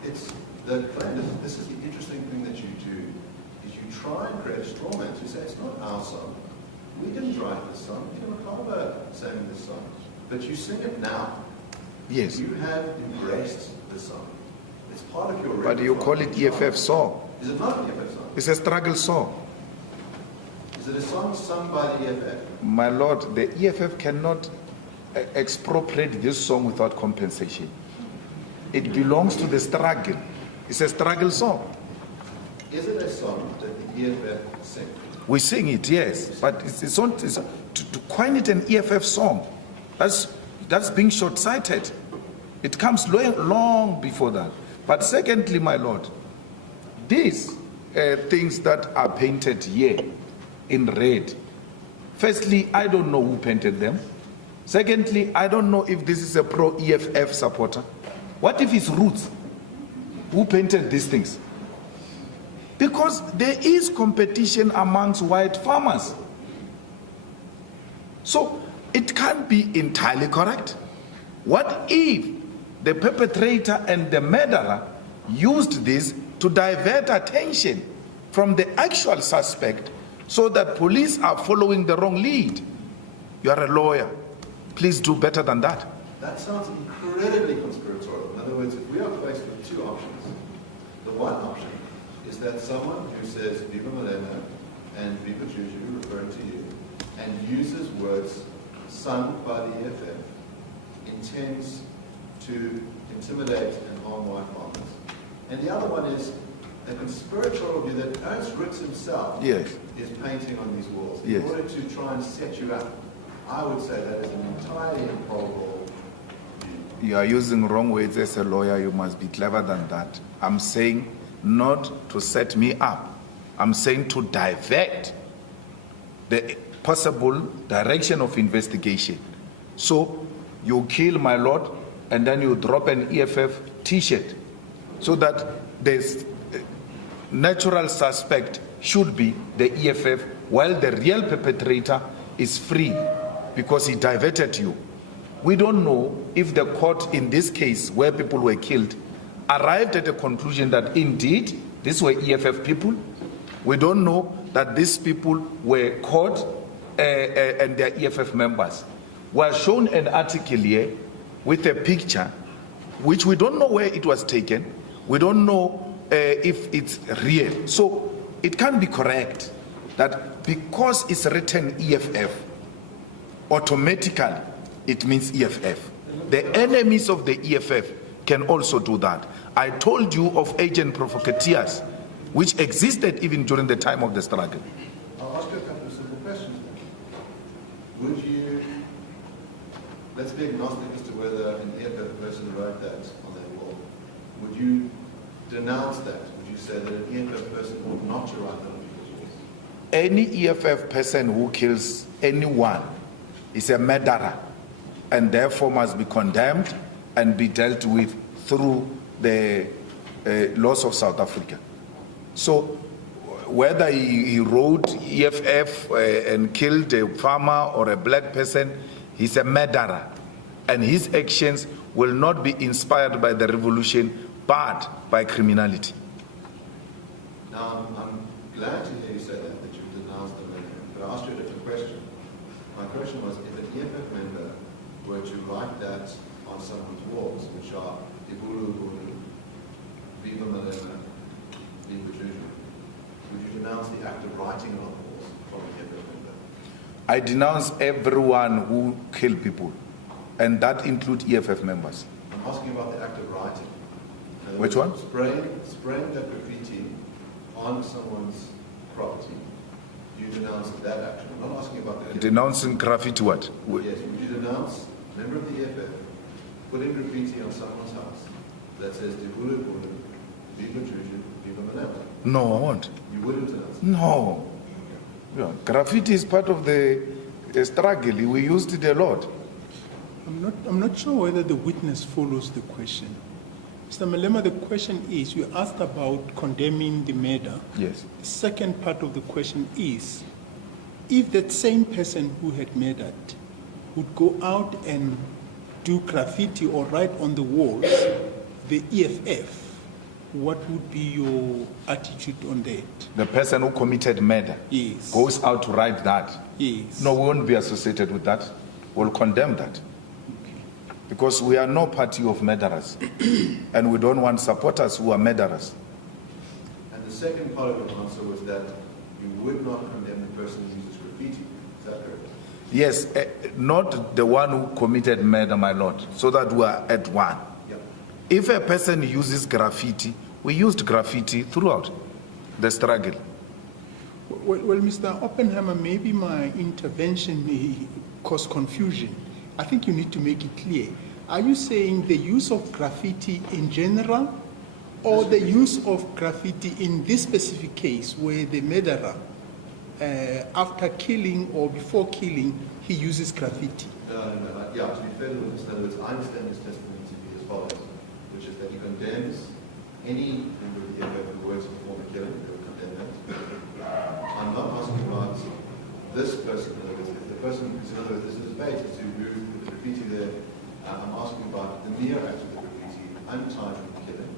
It's the claim, this is the interesting thing that you do, is you try and create a straw man to say it's not our song. We didn't write this song. Peter McCarver sang this song. But you sing it now. Yes. You have embraced the song. It's part of your But you call it EFF song. Is it not an EFF song? It's a struggle song. Is it a song sung by the EFF? My Lord, the EFF cannot expropriate this song without compensation. It belongs to the struggle. It's a struggle song. Is it a song that the EFF sing? We sing it, yes, but it's to coin it an EFF song, that's being short-sighted. It comes long before that. But secondly, my Lord, these things that are painted here in red, firstly, I don't know who painted them. Secondly, I don't know if this is a pro-EFF supporter. What if it's Roots who painted these things? Because there is competition amongst white farmers. So it can't be entirely correct. What if the perpetrator and the murderer used this to divert attention from the actual suspect so that police are following the wrong lead? You are a lawyer. Please do better than that. That sounds incredibly conspiratorial. In other words, if we are faced with two options, the one option is that someone who says Viva Malema and Viva Juju, referring to you, and uses words sung by the EFF, intends to intimidate and harm white farmers. And the other one is a conspiratorial view that Ernst Ritz himself is painting on these walls in order to try and set you up. I would say that is an entirely improbable view. You are using wrong words as a lawyer. You must be clever than that. I'm saying not to set me up. I'm saying to divert the possible direction of investigation. So you kill my Lord and then you drop an EFF t-shirt so that the natural suspect should be the EFF while the real perpetrator is free because he diverted you. We don't know if the court in this case where people were killed arrived at a conclusion that indeed these were EFF people. We don't know that these people were caught and they're EFF members. We are shown an article here with a picture which we don't know where it was taken. We don't know if it's real. So it can't be correct that because it's written EFF, automatically it means EFF. The enemies of the EFF can also do that. I told you of agent provocateurs, which existed even during the time of the struggle. I'll ask you a couple of simple questions. Would you, let's be agnostic as to whether an EFF person wrote that on that wall. Would you denounce that? Would you say that an EFF person ought not to write that on people's walls? Any EFF person who kills anyone is a murderer and therefore must be condemned and be dealt with through the laws of South Africa. So whether he wrote EFF and killed a farmer or a black person, he's a murderer. And his actions will not be inspired by the revolution, but by criminality. Now, I'm glad to hear you say that you've denounced the murder. But I asked you a different question. question was, if an EFF member were to write that on someone's walls, which are Ibulu Bulu, Viva Malema, Viva Juju, would you denounce the act of writing on walls from an EFF member? I denounce everyone who kill people, and that includes EFF members. I'm asking about the act of writing. In other Which words, one? Spraying that graffiti on someone's property. Do you denounce that action? I'm not asking about the killing. Denouncing graffiti what? Yes, would you denounce a member of the EFF putting graffiti on someone's house that says Ibulu Bulu, Viva Juju, Viva Malema? No, I won't. You wouldn't denounce it? No. Yeah. Graffiti is part of the struggle. We used it a lot. I'm not sure whether the witness follows the question. Mr. Malema, the question is, you asked about condemning the murder. Yes. The second part of the question is, if that same person who had murdered would go out and do graffiti or write on the walls, the EFF, what would be your attitude on that? The person who committed murder Yes. goes out to write that. Yes. No, we won't be associated with that. We'll condemn that. Because we are no party of murderers. And we don't want supporters who are murderers. And the second part of your answer was that you would not condemn the person who uses graffiti. Is that correct? Yes, not the one who committed murder, my lord, so that we are at one. Yeah. If a person uses graffiti, we used graffiti throughout the struggle. Well, Mr. Oppenheimer, maybe my intervention may cause confusion. I think you need to make it clear. Are you saying the use of graffiti in general, or the use of graffiti in this specific case where the murderer, after killing or before killing, he uses graffiti? No. Yeah, to be fair to the witness, in other words, I understand his testimony to be as follows, which is that he condemns any member of the EFF who works before the killing. They would condemn that. I'm not asking about this person. In other words, if the person, because in other words, this is a debate as to who the graffiti there. I'm asking about the mere act of the graffiti, untied from the killing.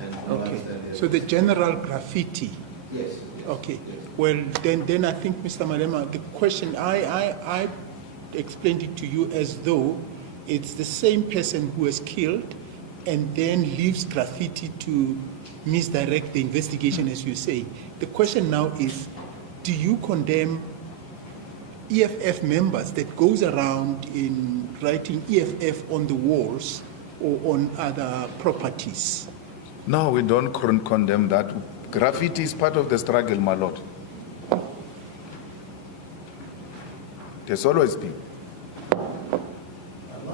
And I understand So the general graffiti. Yes. Okay. Yes. Well, then I think, Mr. Malema, the question, I explained it to you as though it's the same person who was killed and then leaves graffiti to misdirect the investigation, as you say. The question now is, do you condemn EFF members that goes around in writing EFF on the walls or on other properties? No, we don't condemn that. Graffiti is part of the struggle, my lord. It has always been.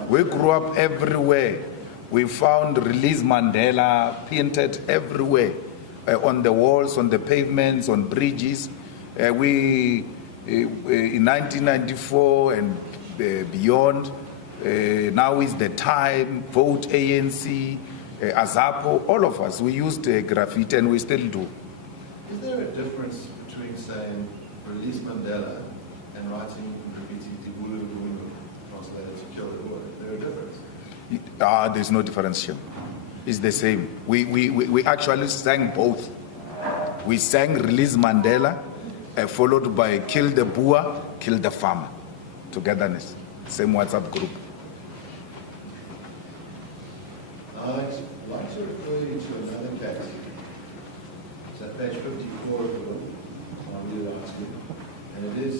We grew up everywhere. We found Release Mandela painted everywhere, on the walls, on the pavements, on bridges. In 1994 and beyond, now is the time, vote ANC, Azapo, all of us, we used graffiti and we still do. Is there a difference between saying Release Mandela and writing graffiti Tibulu Bulu, translated to kill the Boer? Is there a difference? There's no difference here. It's the same. We actually sang both. We sang Release Mandela, followed by Kill the Boer, Kill the Farmer. Togetherness. Same WhatsApp group. I'd like to refer you to another case. It's at page 54 of the book. I'll read it out to you. And it is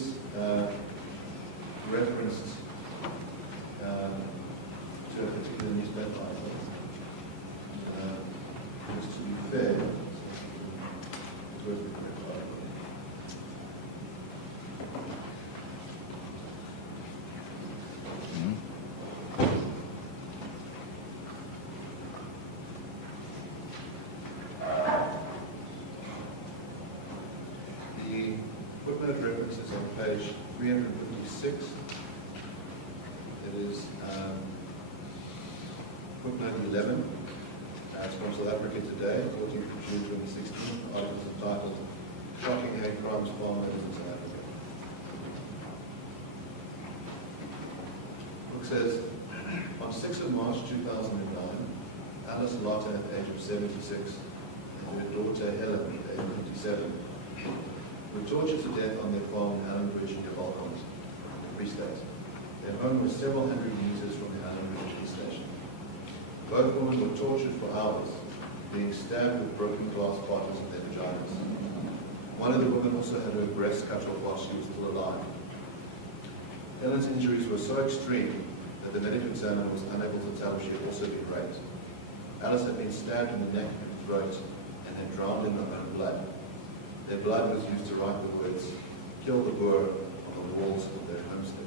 referenced to a particular newspaper article. Just to be fair, it's worth the correct article. The footnote references on page 356. It is footnote 11. It's from South Africa Today, 14th of June 2016. Article entitled "Shocking Hate Crimes Farmers in South Africa." The book says, on 6th of March 2009, Alice Lotta, at the age of 76, and her daughter Helen, at the age of 57, were tortured to death on their farm in Enrich, near Balkans, the Free State. Their home was several hundred meters from the enrich station. Both women were tortured for hours, being stabbed with broken glass bottles in their vaginas. One of the women also had her breast cut off while she was still alive. Ellen's injuries were so extreme that the medical examiner was unable to tell if she had also been raped. Alice had been stabbed in the neck and throat and had drowned in her own blood. Their blood was used to write the words, "Kill the Boer," on the walls of their homestead.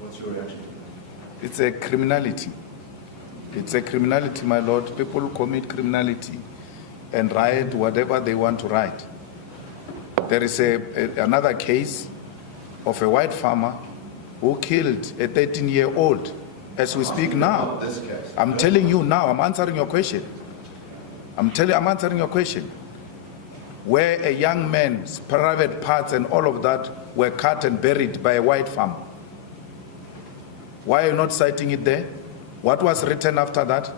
What's your reaction to that? It's a criminality. It's a criminality, my lord. People commit criminality and write whatever they want to write. There is another case of a white farmer who killed a 13-year-old as we speak now. This case. I'm telling you now, I'm answering your question. I'm answering your question. Where a young man's private parts and all of that were cut and buried by a white farmer. Why are you not citing it there? What was written after that?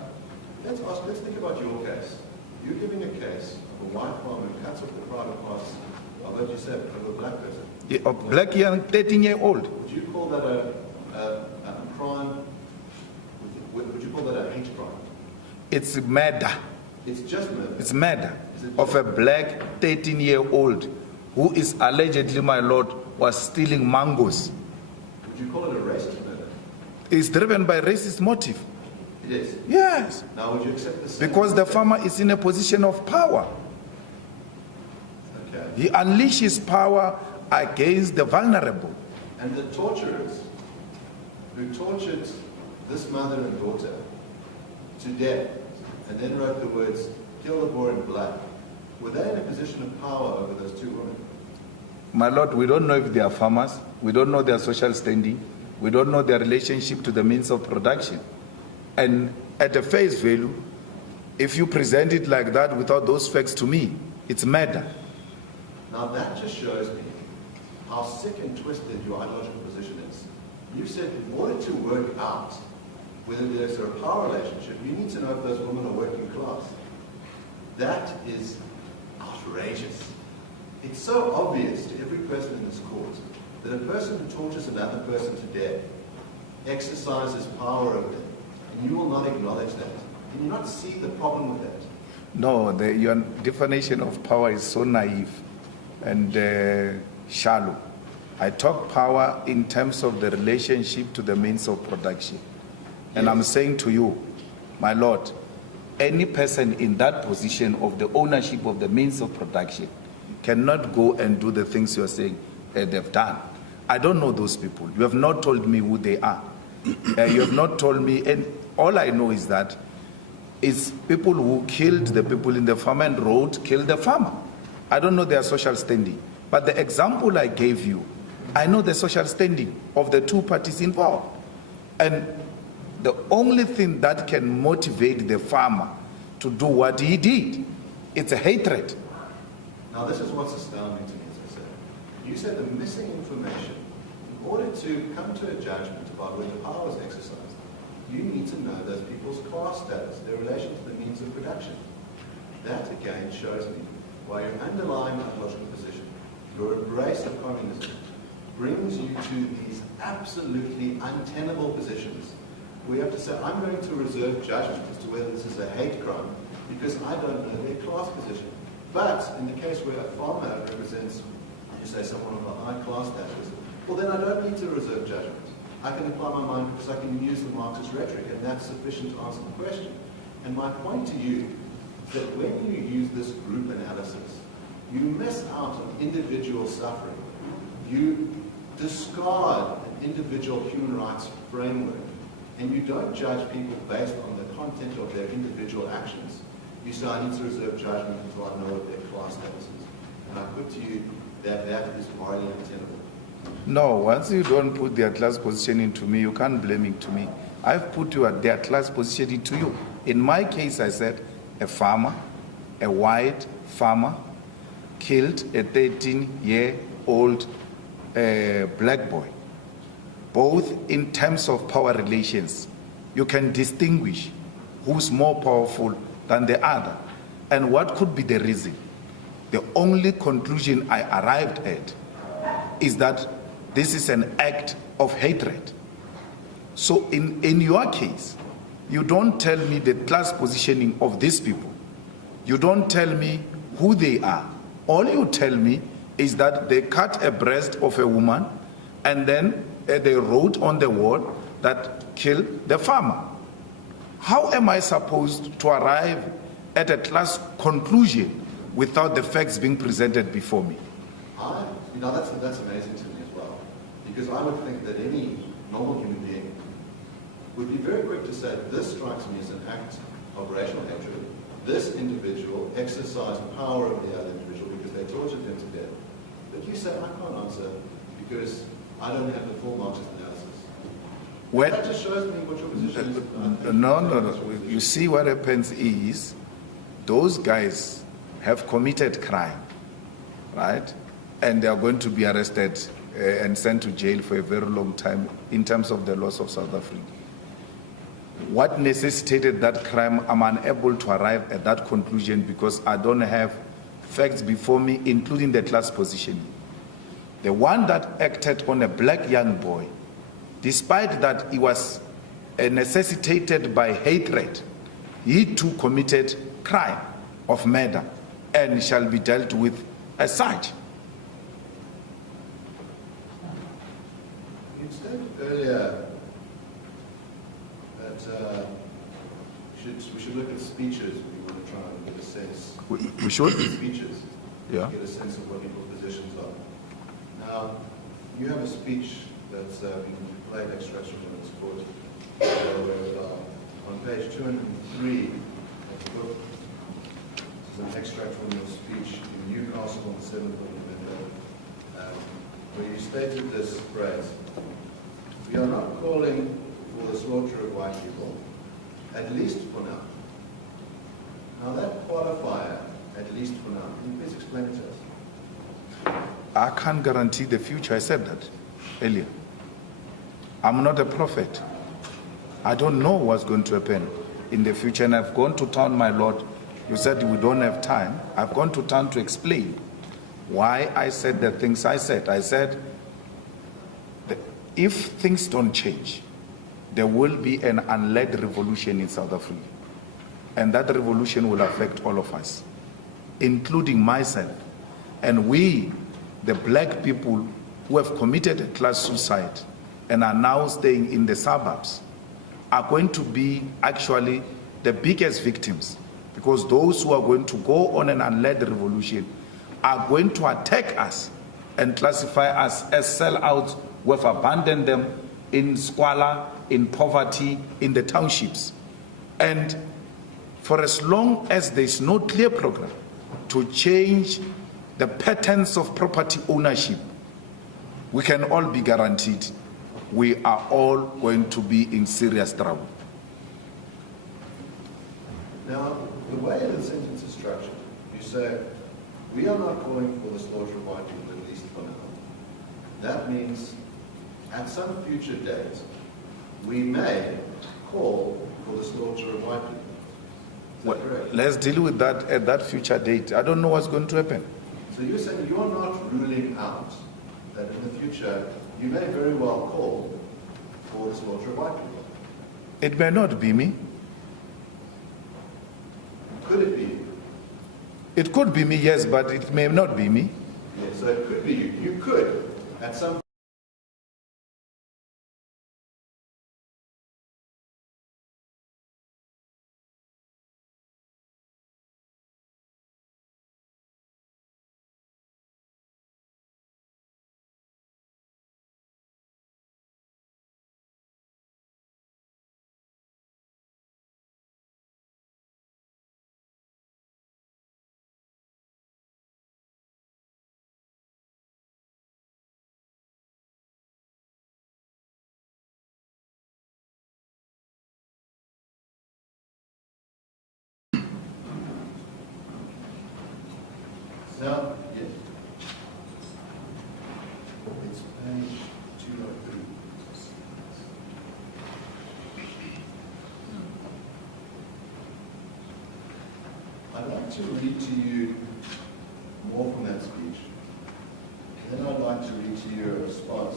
Let's think about your case. You're giving a case of a white farmer who cuts off the private parts of, what you said, of a black person. Yeah, a black young 13-year-old. Would you call that a crime? Would you call that a hate crime? It's murder. It's just murder. It's murder of a black 13-year-old who is allegedly, my lord, was stealing mangoes. Would you call it a racist murder? It's driven by racist motive. It is. Yes. Now, would you accept the same? Because the farmer is in a position of power. Okay. He unleashes power against the vulnerable. And the torturers who tortured this mother and daughter to death and then wrote the words, "Kill the Boer in blood," were they in a position of power over those two women? My lord, we don't know if they are farmers. We don't know their social standing. We don't know their relationship to the means of production. And at a face value, if you present it like that without those facts to me, it's murder. Now that just shows me how sick and twisted your ideological position is. You said in order to work out whether there's a power relationship, you need to know if those women are working class. That is outrageous. It's so obvious to every person in this court that a person who tortures another person to death exercises power over them, and you will not acknowledge that. Can you not see the problem with that? No, your definition of power is so naive and shallow. I talk power in terms of the relationship to the means of production. And I'm saying to you, my lord, any person in that position of the ownership of the means of production cannot go and do the things you're saying they've done. I don't know those people. You have not told me who they are. You have not told me, and all I know is that it's people who killed the people in the farm and road killed the farmer. I don't know their social standing. But the example I gave you, I know the social standing of the two parties involved. And the only thing that can motivate the farmer to do what he did, it's a hatred. Now this is what's astounding to me, as I said. You said the missing information, in order to come to a judgment about whether power was exercised, you need to know those people's class status, their relation to the means of production. That again shows me why your underlying ideological position, your embrace of communism, brings you to these absolutely untenable positions. We have to say, I'm going to reserve judgment as to whether this is a hate crime because I don't know their class position. But in the case where a farmer represents, you say, someone of a high class status, well then I don't need to reserve judgment. I can apply my mind because I can use the Marxist rhetoric, and that's sufficient to answer the question. And my point to you is that when you use this group analysis, you miss out on individual suffering. You discard an individual human rights framework, and you don't judge people based on the content of their individual actions. You say, I need to reserve judgment until I know what their class status is. And I put to you that that is morally untenable. No, once you don't put their class positioning to me, you can't blame it to me. I've put their class positioning to you. In my case, I said a farmer, a white farmer, killed a 13-year-old black boy. Both in terms of power relations, you can distinguish who's more powerful than the other. And what could be the reason? The only conclusion I arrived at is that this is an act of hatred. So in your case, you don't tell me the class positioning of these people. You don't tell me who they are. All you tell me is that they cut a breast of a woman and then they wrote on the wall that killed the farmer. How am I supposed to arrive at a class conclusion without the facts being presented before me? That's amazing to me as well, because I would think that any normal human being would be very quick to say, this strikes me as an act of racial hatred. This individual exercised power over the other individual because they tortured them to death. But you say, I can't answer because I don't have the full Marxist analysis. That just shows me what your position is. No. You see, what happens is those guys have committed crime, right? And they are going to be arrested and sent to jail for a very long time in terms of the laws of South Africa. What necessitated that crime, I'm unable to arrive at that conclusion because I don't have facts before me, including the class positioning. The one that acted on a black young boy, despite that he was necessitated by hatred, he too committed crime of murder and shall be dealt with as such. You stated earlier that we should look at speeches if we want to try and get a sense. We should? Speeches. Yeah. Get a sense of what people's positions are. Now, you have a speech that's been played extracts from this court. On page 203 of the book, this is an extract from your speech in Newcastle on the 7th of November, where you stated this phrase: "We are not calling for the slaughter of white people, at least for now." Now that qualifier, "at least for now," can you please explain it to us? I can't guarantee the future. I said that earlier. I'm not a prophet. I don't know what's going to happen in the future, and I've gone to town, my Lord. You said we don't have time. I've gone to town to explain why I said the things I said. I said that if things don't change, there will be an unled revolution in South Africa. And that revolution will affect all of us, including myself. And we, the black people who have committed a class suicide and are now staying in the suburbs, are going to be actually the biggest victims, because those who are going to go on an unled revolution are going to attack us and classify us as sellouts who have abandoned them in squalor, in poverty, in the townships. And for as long as there is no clear program to change the patterns of property ownership, we can all be guaranteed we are all going to be in serious trouble. Now, the way the sentence is structured, you say, we are not calling for the slaughter of white people, at least for now. That means at some future date, we may call for the slaughter of white people. Is that correct? Let's deal with that at that future date. I don't know what's going to happen. So you're saying you're not ruling out that in the future you may very well call for the slaughter of white people? It may not be me. Could it be you? It could be me, yes, but it may not be me. Yes, so it could be you. You could, at some Now, yes. It's page 203. I'd like to read to you more from that speech. Then I'd like to read to you a response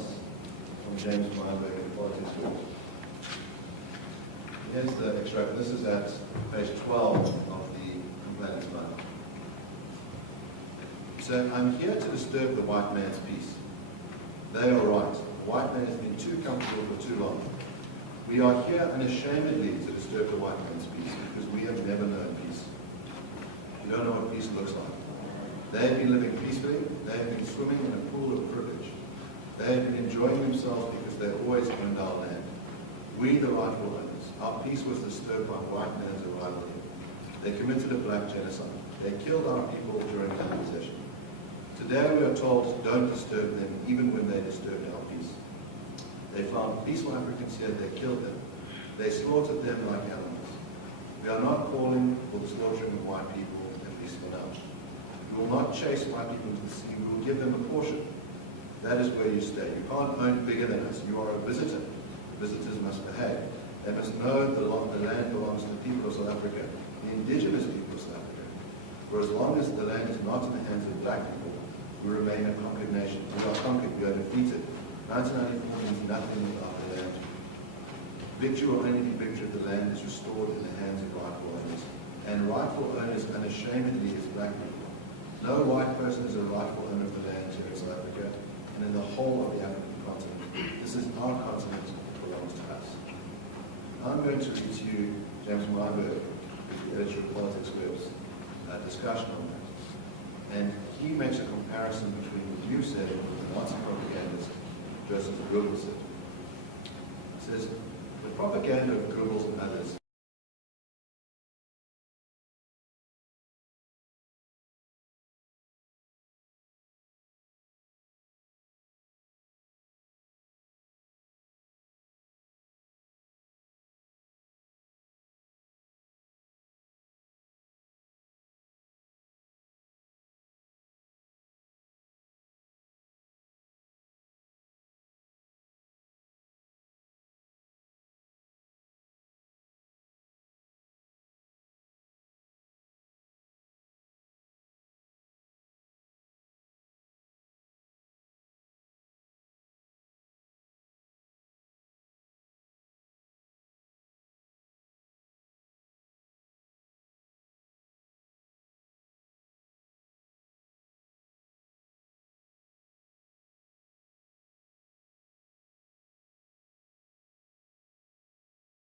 from James Meyerberg at Politics Group. here's the extract. This is at page 12 of the complainant's manual. So I'm here to disturb the white man's peace. They are right. The white man has been too comfortable for too long. We are here unashamedly to disturb the white man's peace because we have never known peace. We don't know what peace looks like. They have been living peacefully. They have been swimming in a pool of privilege. They have been enjoying themselves because they always owned our land. We, the rightful owners, our peace was disturbed by white man's arrival here. They committed a black genocide. They killed our people during land possession. Today we are told don't disturb them even when they disturbed our peace. They found peaceful Africans here, they killed them. They slaughtered them like animals. We are not calling for the slaughtering of white people, at least for now. We will not chase white people into the sea, we will give them a portion. That is where you stay. You can't own bigger than us. You are a visitor. Visitors must behave. They must know the land belongs to the people of South Africa, the indigenous people of South Africa. For as long as the land is not in the hands of black people, we remain a conquered nation. We are conquered, we are defeated. 1994 means nothing without the land. Victory will only be victory if the land is restored in the hands of rightful owners. And rightful owners unashamedly is black people. No white person is a rightful owner of the land here in South Africa and in the whole of the African continent. This is our continent, it belongs to us. I'm going to read to you James Meyerberg, the editor of Politics Web's discussion on that. And he makes a comparison between what you said and what the Nazi propagandist Joseph Goebbels said. He says, the propaganda of Goebbels and others